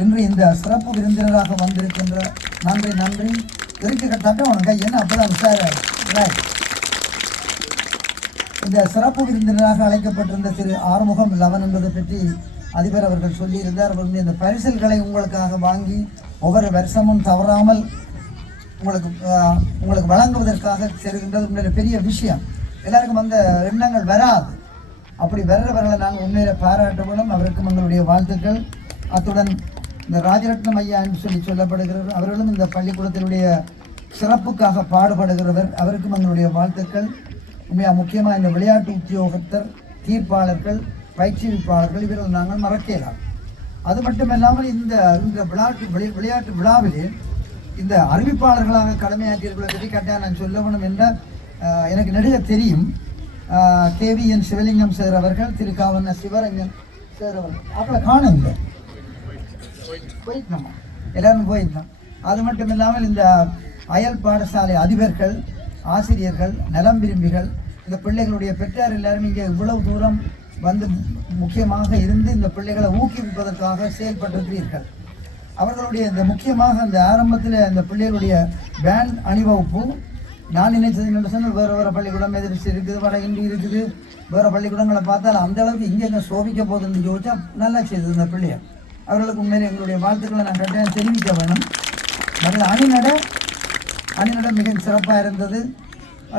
இன்று இந்த சிறப்பு விருந்தினராக வந்திருக்கின்ற நன்றி இருக்க தட்டவனும் கை என்ன அப்பதான் சார் இந்த சிறப்பு விருந்தினராக அழைக்கப்பட்டிருந்த திரு ஆறுமுகம் லவன் என்பதை பற்றி அதிபர் அவர்கள் சொல்லியிருந்தார். அவர்கள் இந்த பரிசல்களை உங்களுக்காக வாங்கி ஒவ்வொரு வருஷமும் தவறாமல் உங்களுக்கு வழங்குவதற்காக செல்கின்றது உண்மையில பெரிய விஷயம். எல்லாருக்கும் அந்த எண்ணங்கள் வராது. அப்படி வர்றவர்களை நாங்கள் உண்மையில பாராட்ட வேண்டும். அவருக்கும் எங்களுடைய வாழ்த்துக்கள். அத்துடன் இந்த ராஜரத்னம் ஐயா என்று சொல்லி சொல்லப்படுகிறவர், அவர்களும் இந்த பள்ளிக்கூடத்தினுடைய சிறப்புக்காக பாடுபடுகிறவர், அவருக்கும் எங்களுடைய வாழ்த்துக்கள். உண்மையாக முக்கியமாக இந்த விளையாட்டு உத்தியோகத்தர், தீர்ப்பாளர்கள், பயிற்சியளிப்பாளர்கள் இவர்கள் நாங்கள் மறக்கலாம். அது மட்டுமில்லாமல் இந்த விளையாட்டு விழாவிலே இந்த அறிவிப்பாளர்களாக கடமையாற்றியவர்களை பற்றி கட்டாயம் நான் சொல்ல வேண்டும் என்றால் எனக்கு நெடுக தெரியும். KVN சிவலிங்கம் சார் அவர்கள், திரு காவண்ண சிவரங்கன் சார் அவர்கள் அப்போ காண இல்லை, போயிட்டோம், எல்லாரும் போயிருந்தோம். அது மட்டும் இல்லாமல் இந்த அயல் பாடசாலை அதிபர்கள், ஆசிரியர்கள், நலம் விரும்பிகள், இந்த பிள்ளைகளுடைய பெற்றார் எல்லாரும் இங்கே இவ்வளவு தூரம் வந்து முக்கியமாக இருந்து இந்த பிள்ளைகளை ஊக்குவிப்பதற்காக செயல்பட்டிருக்கிறீர்கள். அவர்களுடைய இந்த முக்கியமாக அந்த ஆரம்பத்தில் இந்த பிள்ளைகளுடைய பேண்ட் அணிவகுப்பு நான் நினைச்சது என்ன சொன்னால் வேறு பள்ளிக்கூடம் எதிர்த்து இருக்குது, வட இண்டி இருக்குது, வேறு பள்ளிக்கூடங்களை பார்த்தால் அந்த அளவுக்கு இங்கே எங்கே சோபிக்க போகுதுன்னு யோசிச்சா நல்லா செய்தது இந்த பிள்ளைகள். அவர்களுக்கு உண்மையிலே எங்களுடைய வாழ்த்துக்களை நான் கட்டாயம் தெரிவிக்க வேணும். அதில் அணிநட மிக சிறப்பாக இருந்தது.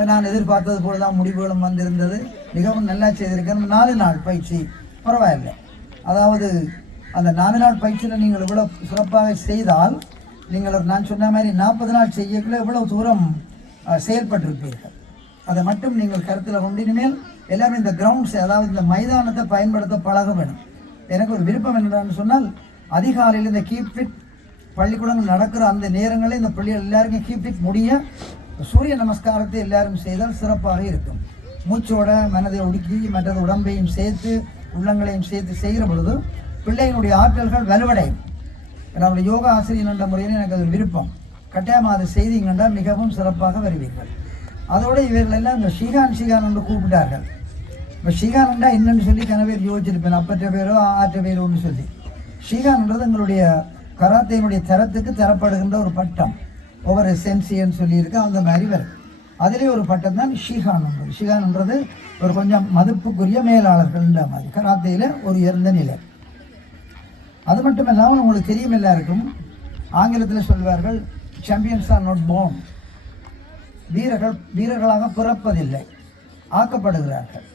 நான் எதிர்பார்த்தது போல தான் முடிவுகளும் வந்திருந்தது. மிகவும் நல்லா செய்திருக்கேன். 4 நாள் பயிற்சி பரவாயில்லை. அதாவது அந்த 4 நாள் பயிற்சியில் நீங்கள் இவ்வளோ சிறப்பாக செய்தால் நீங்கள் நான் சொன்ன மாதிரி 40 நாள் செய்யக்குள்ள இவ்வளவு தூரம் செயல்பட்டிருப்பீர்கள். அதை மட்டும் நீங்கள் கருத்தில் கொண்டு இனிமேல் எல்லாரும் இந்த கிரவுண்ட்ஸ், அதாவது இந்த மைதானத்தை பயன்படுத்த பழக வேணும். எனக்கு ஒரு விருப்பம் என்னென்னு சொன்னால் அதிகாலையில் இந்த கீப் ஃபிட் பள்ளிக்கூடங்கள் நடக்கிற அந்த நேரங்களில் இந்த பள்ளிகள் எல்லாருக்கும் கீப் ஃபிட் முடிய சூரிய நமஸ்காரத்தை எல்லாரும் செய்தால் சிறப்பாக இருக்கும். மூச்சோட மனதை ஒடுக்கி மற்றது உடம்பையும் சேர்த்து உள்ளங்களையும் சேர்த்து செய்கிற பொழுது பிள்ளைகளுடைய ஆற்றல்கள் வலுவடையும். என்னுடைய யோகா ஆசிரியர் என்ற முறையில் எனக்கு அது விருப்பம். கட்டாயமாக அதை செய்தீங்கன்னா மிகவும் சிறப்பாக வருவீர்கள். அதோடு இவர்கள் எல்லாம் இந்த ஷிகான் என்று கூப்பிட்டார்கள். இப்போ ஷிகான்டா என்னன்னு சொல்லி கனவேர் யோசிச்சிருப்பேன், அப்பற்ற பேரோ ஆற்ற பேரோன்னு சொல்லி. ஷிகான்ன்றது எங்களுடைய கராத்தையினுடைய தரத்துக்கு தரப்படுகின்ற ஒரு பட்டம். ஒவ்வொரு சென்சியன்னு சொல்லியிருக்கு, அந்த மாதிரி வரும். அதிலே ஒரு பட்டம் தான் ஷிகான்ன்றது. ஷிகான்ன்றது ஒரு கொஞ்சம் மதிப்புக்குரிய மேலாளர்கள்ன்ற மாதிரி கராத்தையில் ஒரு உயர்ந்த நிலை. அது மட்டும் இல்லாமல் உங்களுக்கு தெரியும் எல்லாருக்கும், ஆங்கிலத்தில் சொல்வார்கள் சாம்பியன்ஸ் ஆர் நாட் பார்ன். வீரர்களாக பிறப்பதில்லை, ஆக்கப்படுகிறார்கள்.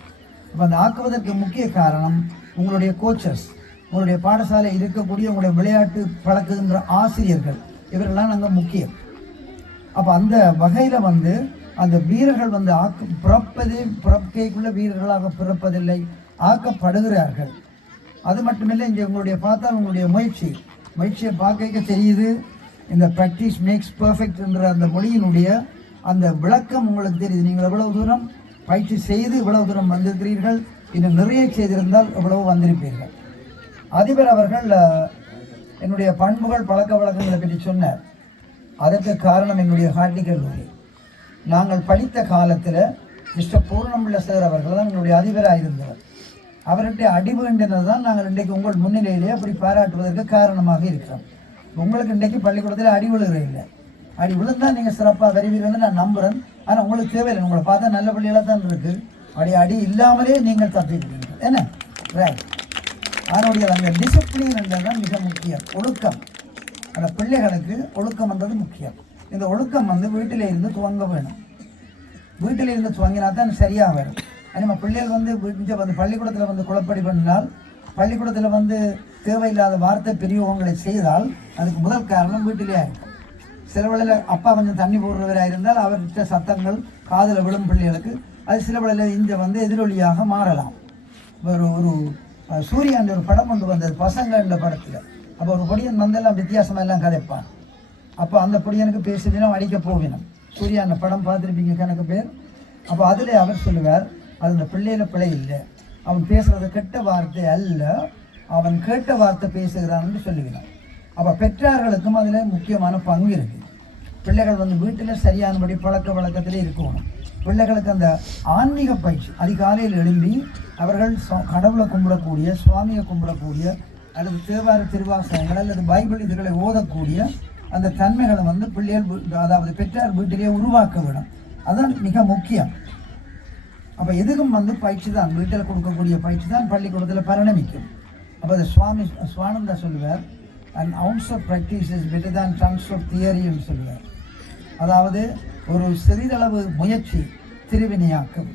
அப்போ அந்த ஆக்குவதற்கு முக்கிய காரணம் உங்களுடைய கோச்சஸ், உங்களுடைய பாடசாலை இருக்கக்கூடிய உங்களுடைய விளையாட்டு பழக்குகின்ற ஆசிரியர்கள், இவர்கள்லாம் நாங்கள் முக்கியம். அப்போ அந்த வகையில் வந்து அந்த வீரர்கள் வந்து பிறப்பதற்குள்ள வீரர்களாக பிறப்பதில்லை, ஆக்கப்படுகிறார்கள். அது மட்டுமில்லை, இங்கே உங்களுடைய பார்த்தால் உங்களுடைய முயற்சியை பார்க்க தெரியுது. இந்த ப்ராக்டிஸ் மேக்ஸ் பர்ஃபெக்ட் என்ற அந்த மொழியினுடைய அந்த விளக்கம் உங்களுக்கு தெரியுது. நீங்கள் எவ்வளவு தூரம் பயிற்சி செய்து இவ்வளவு தூரம் வந்திருக்கிறீர்கள், இன்னும் நிறைய செய்திருந்தால் எவ்வளவு வந்திருப்பீர்கள். அதிபர் அவர்கள் என்னுடைய பண்புகள் பழக்க வழக்கங்களை பற்றி சொன்னார். அதற்கு காரணம் என்னுடைய ஹார்ட்லி கல்லூரி. நாங்கள் படித்த காலத்தில் மிஸ்டர் பூர்ணம்பிள்ள சார் அவர்கள் தான் எங்களுடைய அதிபராக இருந்தவர். அவர்கிட்ட அடி வேண்டினது தான் நாங்கள் இன்றைக்கு உங்கள் முன்னிலையிலே அப்படி பாராட்டுவதற்கு காரணமாக இருக்கிறோம். உங்களுக்கு இன்றைக்கு பள்ளிக்கூடத்தில் அடி விழுகிற இல்லை. அடி விழுந்தால் நீங்கள் சிறப்பாக வருவீர்கள்னு நான் நம்புகிறேன். ஆனால் உங்களுக்கு தேவையில்லை. உங்களை பார்த்தா நல்ல பள்ளிகளாக தான் இருக்குது. அடி இல்லாமலே நீங்கள் தப்பிக்கிறீர்கள். என்ன ரைட். அதனுடைய அந்த டிசிப்ளின் என்றதான் மிக முக்கியம். ஒழுக்கம், அந்த பிள்ளைகளுக்கு ஒழுக்கம் என்றது முக்கியம். இந்த ஒழுக்கம் வந்து வீட்டில் இருந்து துவங்க வேணும். வீட்டில் இருந்து துவங்கினா தான் சரியாக வரும். நம்ம பிள்ளைகள் வந்து பள்ளிக்கூடத்தில் வந்து குழப்படி பண்ணினால், பள்ளிக்கூடத்தில் வந்து தேவையில்லாத வார்த்தை பிரயோகங்களை செய்தால் அதுக்கு முதல் காரணம் வீட்டிலே இருக்கும். சில வேளையில் அப்பா கொஞ்சம் தண்ணி போடுறவராக இருந்தால் அவர்கிட்ட சத்தங்கள் காதில் விழும் பிள்ளைகளுக்கு அது சில வேளையில் இங்கே வந்து எதிரொலியாக மாறலாம். ஒரு சூர்யாண்ட ஒரு படம் கொண்டு வந்தது பசங்கள்ன்ற படத்தில். அப்போ ஒரு பொடியன் வந்தெல்லாம் வித்தியாசமாக எல்லாம் கதைப்பான். அப்போ அந்த பொடியனுக்கு பேசுவினோம், அடிக்க போவினோம். சூர்யாண்ட படம் பார்த்துருப்பீங்க கணக்கு பேர். அப்போ அதில் அவர் சொல்லுவார், அது அந்த பிள்ளையில பிழை இல்லை, அவன் பேசுகிறது கெட்ட வார்த்தை அல்ல, அவன் கேட்ட வார்த்தை பேசுகிறான்னு சொல்லுகிறான். அப்போ பெற்றார்களுக்கும் அதில் முக்கியமான பங்கு இருக்குது. பிள்ளைகள் வந்து வீட்டில் சரியானபடி பழக்க வழக்கத்திலே இருக்கணும். பிள்ளைகளுக்கு அந்த ஆன்மீக பயிற்சி அதிகாலையில் எழும்பி அவர்கள் கடவுளை கும்பிடக்கூடிய, சுவாமியை கும்பிடக்கூடிய, அல்லது தேவார திருவாசகங்கள் அல்லது பைபிள் இதுகளை ஓதக்கூடிய அந்த தன்மைகளை வந்து பிள்ளைகள், அதாவது பெற்றார் வீட்டிலே உருவாக்க வேணும். அதுதான் மிக முக்கியம். அப்போ எதுக்கும் வந்து பயிற்சி தான், வீட்டில் கொடுக்கக்கூடிய பயிற்சி தான் பள்ளிக்கூடத்தில் பரிணமிக்கும். அப்போ அந்த சுவானந்தா சொல்லுவார், and ounce of practice is better than tons of theory என்று சொல்லுவார். அதாவது ஒரு சிறிதளவு முயற்சி திருவினையாக்கும்.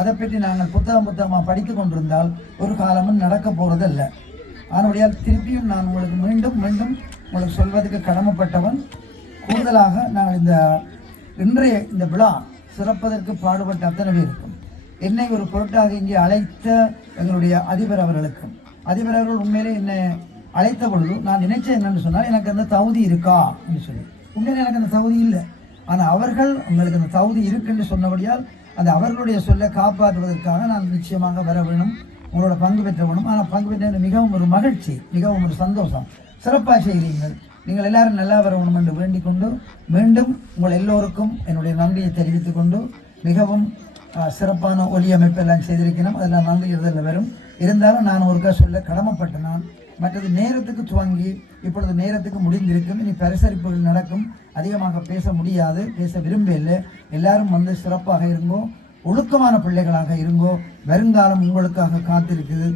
அதை பற்றி நாங்கள் புத்தகமாக படித்து கொண்டிருந்தால் ஒரு காலமும் நடக்க போகிறதில்லை. அதனுடைய திருப்பியும் நான் உங்களுக்கு மீண்டும் உங்களுக்கு சொல்வதற்கு கடமைப்பட்டவன். கூடுதலாக நாங்கள் இன்றைய இந்த விழா சிறப்பதற்கு பாடுபட்ட அத்தனை பேருக்கும், என்னை ஒரு பொருட்டாக இங்கே அழைத்த எங்களுடைய அதிபர் அவர்களுக்கும், அதிபர் அவர்கள் உண்மையிலே என்னை அழைத்த பொழுது நான் நினைச்சேன் என்னென்னு சொன்னால், எனக்கு அந்த தகுதி இருக்கா என்று சொல்லி. உண்மையிலே எனக்கு அந்த தகுதி இல்லை. ஆனால் அவர்கள் உங்களுக்கு அந்த தகுதி இருக்குன்னு சொன்னபடியால் அந்த அவர்களுடைய சொல்லை காப்பாற்றுவதற்காக நான் நிச்சயமாக வர வேணும், உங்களோட பங்கு பெற்ற வேணும். ஆனால் பங்கு பெற்ற மிகவும் ஒரு மகிழ்ச்சி, மிகவும் ஒரு சந்தோஷம். சிறப்பாக செய்கிறீர்கள். நீங்கள் எல்லாரும் நல்லா வரணும் என்று வேண்டிக் கொண்டு மீண்டும் உங்கள் எல்லோருக்கும் என்னுடைய நன்றியை தெரிவித்துக் கொண்டு, மிகவும் சிறப்பான ஒலி அமைப்பெல்லாம் செய்திருக்கணும். அதெல்லாம் நன்றி இதில் வரும். இருந்தாலும் நான் ஒருக்கா சொல்ல கடமைப்பட்ட நான். மற்றது நேரத்துக்கு துவங்கி இப்பொழுது நேரத்துக்கு முடிந்திருக்கும். இனி பரிசரிப்புகள் நடக்கும். அதிகமாக பேச முடியாது, பேச விரும்பவில்லை. எல்லாரும் வந்து சிறப்பாக இருங்கோ, ஒழுக்கமான பிள்ளைகளாக இருங்கோ. வருங்காலம் உங்களுக்காக காத்திருக்குது.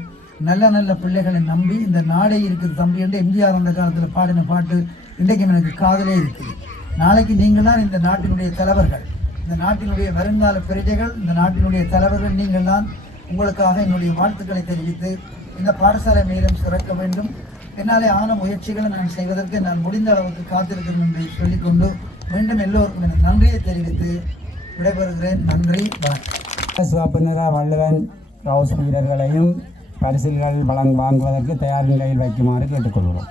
நல்ல நல்ல பிள்ளைகளை நம்பி இந்த நாடே இருக்குது தம்பி என்று எம்ஜிஆர் அந்த காலத்தில் பாடின பாட்டு இன்றைக்கும் எனக்கு காதலே இருக்குது. நாளைக்கு நீங்கள் தான் இந்த நாட்டினுடைய தலைவர்கள், இந்த நாட்டினுடைய வருங்கால பிரஜைகள், இந்த நாட்டினுடைய தலைவர்கள் நீங்கள் தான். உங்களுக்காக என்னுடைய வாழ்த்துக்களை தெரிவித்து இந்த பாடசாலை மேலும் சிறக்க வேண்டும். என்னாலே ஆன முயற்சிகளை நான் செய்வதற்கு நான் முடிந்த அளவுக்கு காத்திருக்கிறேன் என்று சொல்லிக்கொண்டு மீண்டும் எல்லோருக்கும் எனக்கு நன்றியை தெரிவித்து விடைபெறுகிறேன். நன்றி, வணக்கம். சிவப்பு நிற வள்ளுவன் ஹவுஸ் வீரர்களையும் பரிசில்கள் வாங்குவதற்கு தயார் நிலையில் வைக்குமாறு கேட்டுக்கொள்கிறோம்.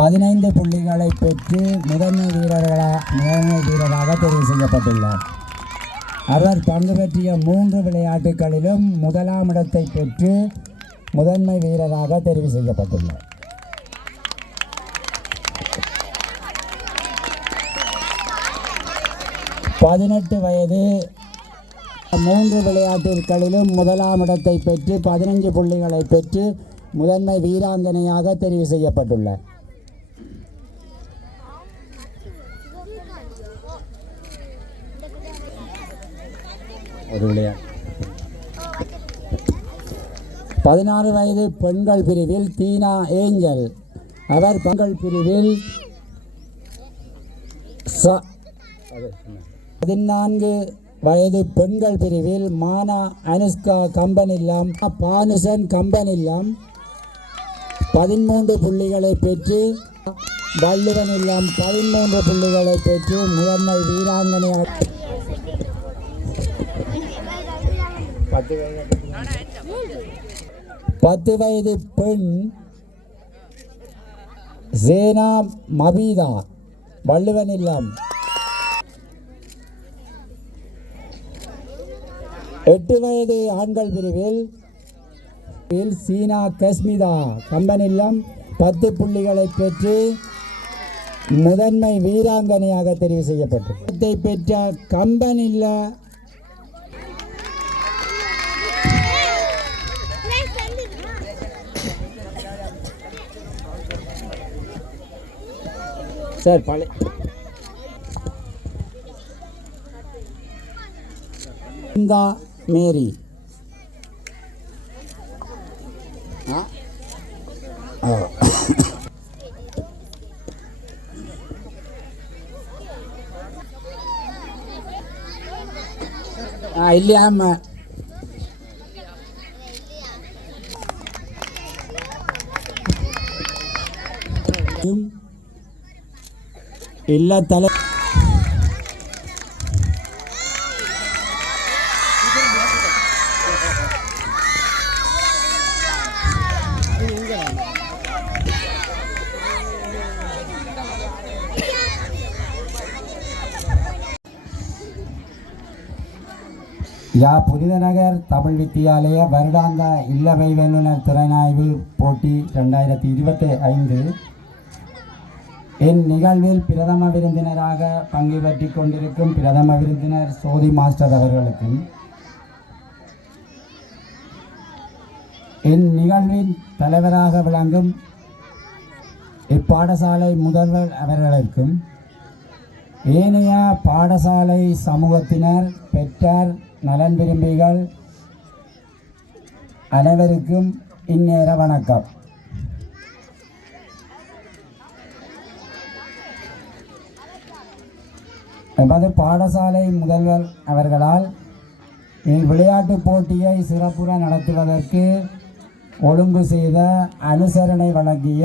பதினைந்து புள்ளிகளை பெற்று முதன்மை வீரராக தெரிவு செய்யப்பட்டுள்ளார். அவர் பங்கு பெற்றிய 3 விளையாட்டுகளிலும் முதலாம் இடத்தை பெற்று முதன்மை வீரராக தெரிவு செய்யப்பட்டுள்ளார். பதினெட்டு வயது 3 விளையாட்டுகளிலும் முதலாம் இடத்தை பெற்று 15 புள்ளிகளை பெற்று முதன்மை வீராங்கனையாக தெரிவு செய்யப்பட்டுள்ளார். ஒரு விளையாட்டு 16 வயது பெண்கள் பிரிவில் தீனா ஏஞ்சல். அவர் பெண்கள் பிரிவில் 14 வயது பெண்கள் பிரிவில் மானா அனுஷ்கா கம்பனில்லாம் பானுசன் கம்பனில்லாம் 13 புள்ளிகளை பெற்று வள்ளுவனில்லாம் 13 புள்ளிகளை பெற்று முதன்மை வீராங்கனையாக 10 வயது பெண் ஜேனா மபீதா வள்ளுவனில்லாம் 8 வயது ஆண்கள் பிரிவில் சீனா கஸ்மிதா கம்பனில்லாம் 10 புள்ளிகளை பெற்று முதன்மை வீராங்கனையாக தெரிவு செய்யப்பட்டது. பெற்ற கம்பனில்லா சார் மேரி இல்லையாம இல்ல தலை யா புனிதநகர் தமிழ் வித்தியாலய வருடாந்த இல்லவை வல்லுநர் திறனாய்வு போட்டி 2025 இந்நிகழ்வில் பிரதம விருந்தினராக பங்கு பெற்றிக் கொண்டிருக்கும் பிரதம விருந்தினர் சோதி மாஸ்டர் அவர்களுக்கும் இந்நிகழ்வின் தலைவராக விளங்கும் இப்பாடசாலை முதல்வர் அவர்களுக்கும் ஏனைய பாடசாலை சமூகத்தினர் பெற்றார் நலன் விரும்பிகள் அனைவருக்கும் இந்நேர வணக்கம். எமது பாடசாலை முதல்வர் அவர்களால் விளையாட்டுப் போட்டியை சிறப்புற நடத்துவதற்கு ஒழுங்கு செய்த அனுசரணை வழங்கிய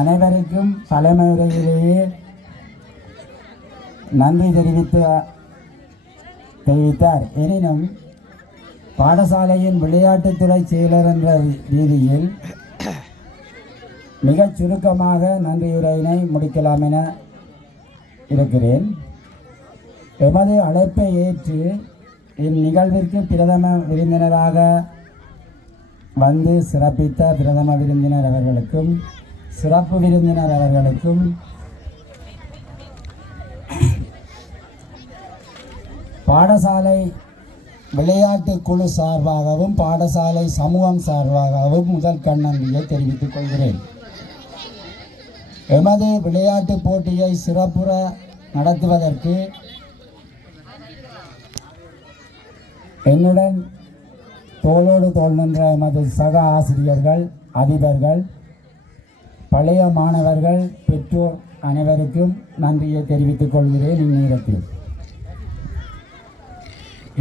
அனைவருக்கும் தலைமையுறையிலேயே நன்றி தெரிவித்தார். எனினும் பாடசாலையின் விளையாட்டுத்துறை செயலர் என்ற ரீதியில் மிகச் சுருக்கமாக நன்றியுரையினை முடிக்கலாம் என இருக்கிறேன். எமது அழைப்பை ஏற்று இந்நிகழ்விற்கு பிரதம விருந்தினராக வந்து சிறப்பித்த பிரதம விருந்தினர் அவர்களுக்கும் சிறப்பு விருந்தினர் அவர்களுக்கும் பாடசாலை விளையாட்டு குழு சார்பாகவும் பாடசாலை சமூகம் சார்பாகவும் முதல் நன்றியை தெரிவித்துக் கொள்கிறேன். எமது விளையாட்டு போட்டியை சிறப்புற நடத்துவதற்கு என்னுடன் தோளோடு தோள் நின்ற எமது சக ஆசிரியர்கள், அதிபர்கள், பழைய மாணவர்கள், பெற்றோர் அனைவருக்கும் நன்றியை தெரிவித்துக் கொள்கிறேன். இந்நேரத்தில்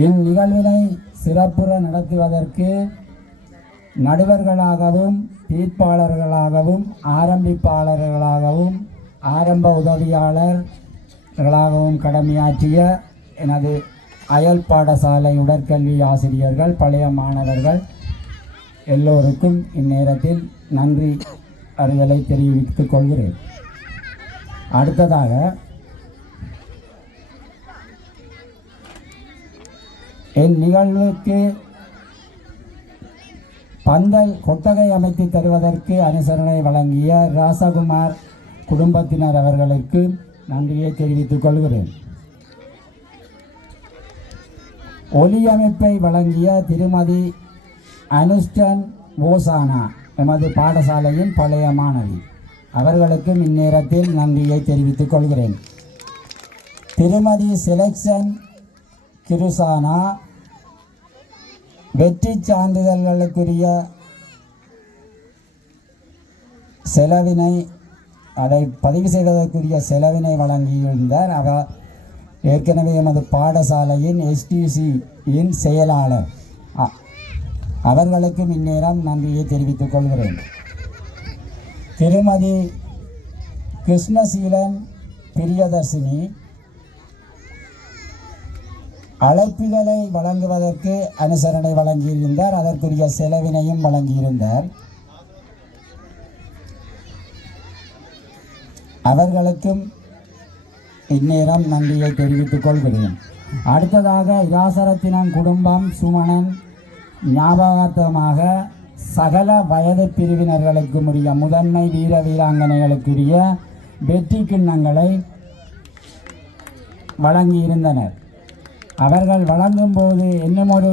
இந்நிகழ்வினை சிறப்புற நடத்துவதற்கு நடுவர்களாகவும் தீர்ப்பாளர்களாகவும் ஆரம்பிப்பாளர்களாகவும் ஆரம்ப உதவியாளர்களாகவும் கடமையாற்றிய எனது அயல் பாடசாலை உடற்கல்வி ஆசிரியர்கள், பழைய மாணவர்கள் எல்லோருக்கும் இந்நேரத்தில் நன்றி அறிதலை தெரிவித்துக் கொள்கிறேன். அடுத்ததாக இந்நிகழ்வுக்கு பந்தல் கொட்டகை அமைத்து தருவதற்கு அனுசரணை வழங்கிய ராசகுமார் குடும்பத்தினர் அவர்களுக்கு நன்றியை தெரிவித்துக் கொள்கிறேன். ஒலி அமைப்பை வழங்கிய திருமதி அனுஷ்டன் ஓசானா எமது பாடசாலையின் பழைய மாணவி அவர்களுக்கும் இந்நேரத்தில் நன்றியை தெரிவித்துக் கொள்கிறேன். திருமதி செலக்ஷன் கிருசானா வெற்றி சான்றிதழ்களுக்குரிய செலவினை அதை பதிவு செய்வதற்குரிய செலவினை வழங்கியிருந்தார். அவர் ஏற்கனவே எமது பாடசாலையின் STC-யின் செயலாளர் அவர்களுக்கும் இந்நேரம் நன்றியை தெரிவித்துக் கொள்கிறேன். திருமதி கிருஷ்ணசீலன் பிரியதர்சினி அழைப்புதலை வழங்குவதற்கு அனுசரணை வழங்கியிருந்தார். அதற்குரிய செலவினையும் வழங்கியிருந்தார். அவர்களுக்கும் இந்நேரம் நன்றியை தெரிவித்துக் கொள்கிறேன். அடுத்ததாக இராசரத்தினம் குடும்பம் சுமணன் ஞாபகார்த்தமாக சகல வயது பிரிவினர்களுக்கும் உரிய முதன்மை வீர வீராங்கனைகளுக்குரிய வெற்றி கிண்ணங்களை வழங்கியிருந்தனர். அவர்கள் வழங்கும்போது இன்னும் ஒரு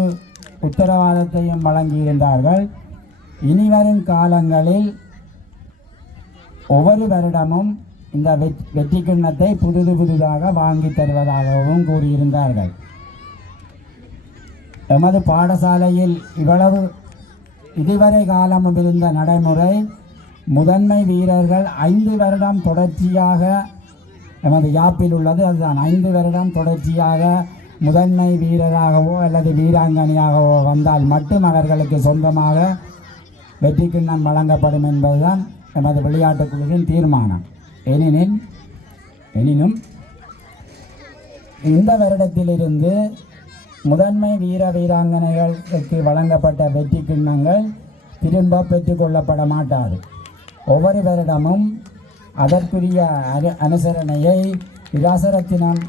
உத்தரவாதத்தையும் வழங்கியிருந்தார்கள். இனிவரும் காலங்களில் ஒவ்வொரு வருடமும் இந்த வெற்றி கிண்ணத்தை புதிதாக வாங்கி தருவதாகவும் கூறியிருந்தார்கள். எமது பாடசாலையில் இவ்வளவு இதுவரை காலமும் இருந்த நடைமுறை முதன்மை வீரர்கள் 5 வருடம் தொடர்ச்சியாக எமது யாப்பில் உள்ளது. அதுதான் 5 வருடம் தொடர்ச்சியாக முதன்மை வீரராகவோ அல்லது வீராங்கனையாகவோ வந்தால் மட்டும் அவர்களுக்கு சொந்தமாக வெற்றி கிண்ணம் வழங்கப்படும் என்பதுதான் எமது விளையாட்டுக் குழுவின் தீர்மானம். எனினும் இந்த வருடத்திலிருந்து முதன்மை வீராங்கனைகளுக்கு வழங்கப்பட்ட வெற்றி கிண்ணங்கள் திரும்ப பெற்றுக்கொள்ளப்பட மாட்டாது. ஒவ்வொரு வருடமும் அதற்குரிய அனுசரணையை இராசரத்தினம்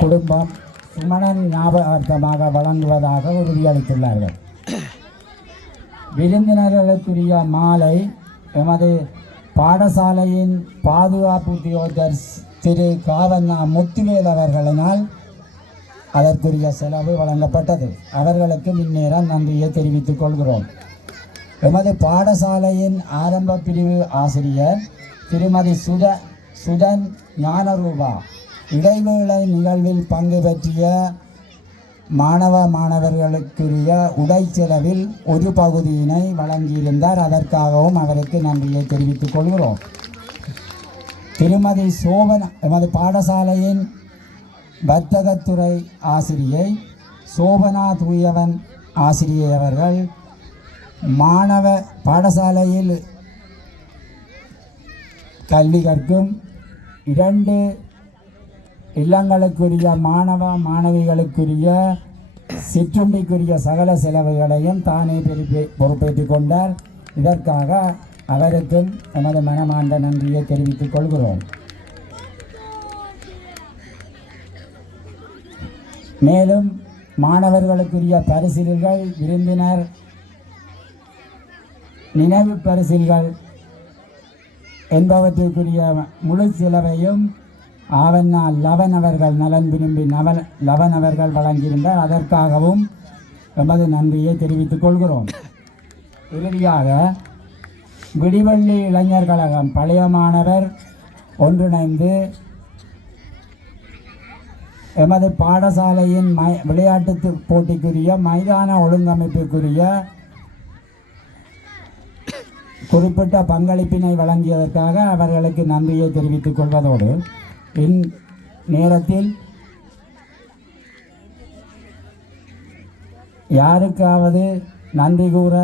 குடும்பம் சுமணன் ஞாபகார்த்தமாக வழங்குவதாக உறுதியளித்துள்ளார்கள். விருந்தினர்களுக்குரிய மாலை எமது பாடசாலையின் பாதுகாப்பு உத்தியோகத்தர் திரு காவண்ணா முத்துவேல் அவர்களினால் அதற்குரிய செலவு வழங்கப்பட்டது. அவர்களுக்கும் இந்நேரம் நன்றியை தெரிவித்துக் கொள்கிறோம். எமது பாடசாலையின் ஆரம்ப பிரிவு ஆசிரியர் திருமதி சுதன் ஞானரூபா இடைவேளை நிகழ்வில் பங்கு பெற்றிய மாணவர்களுக்குரிய உடை செலவில் ஒரு பகுதியினை வழங்கியிருந்தார். அதற்காகவும் அவருக்கு நன்றியை தெரிவித்துக் கொள்கிறோம். திருமதி சோபன் எமது பாடசாலையின் வர்த்தகத்துறை ஆசிரியை சோபனா தூயவன் ஆசிரியை அவர்கள் மாணவ பாடசாலையில் கல்வி கற்கும் 2 இல்லங்களுக்குரிய மாணவிகளுக்குரிய சிற்றுண்டிக்குரிய சகல செலவுகளையும் தானே பொறுப்பேற்றுக் கொண்டார். இதற்காக அவருக்கும் எமது மனமார்ந்த நன்றியை தெரிவித்துக் கொள்கிறோம். மேலும் மாணவர்களுக்குரிய பரிசில்கள் விருந்தினர் நினைவு பரிசில்கள் என்பவற்றுக்குரிய முழு செலவையும் ஆவண்ணா லவன் அவர்கள் நலன் விரும்பி லவன் அவர்கள் வழங்கியிருந்தார். அதற்காகவும் எமது நன்றியை தெரிவித்துக் கொள்கிறோம். இறுதியாக விடிவள்ளி இளைஞர் கழகம் பழைய மாணவர் ஒன்றிணைந்து எமது பாடசாலையின் விளையாட்டு போட்டிக்குரிய மைதான ஒழுங்கமைப்புக்குரிய குறிப்பிட்ட பங்களிப்பினை வழங்கியதற்காக அவர்களுக்கு நன்றியை தெரிவித்துக் கொள்வதோடு இந்நேரத்தில் யாருக்காவது நன்றி கூற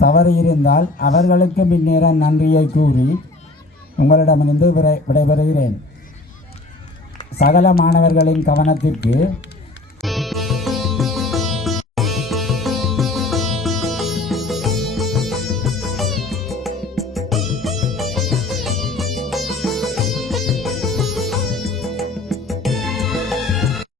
தவறு இருந்தால் அவர்களுக்கும் இந்நேரம் நன்றியை கூறி உங்களிடமிருந்து விடைபெறுகிறேன். சகல மாணவர்களின் கவனத்திற்கு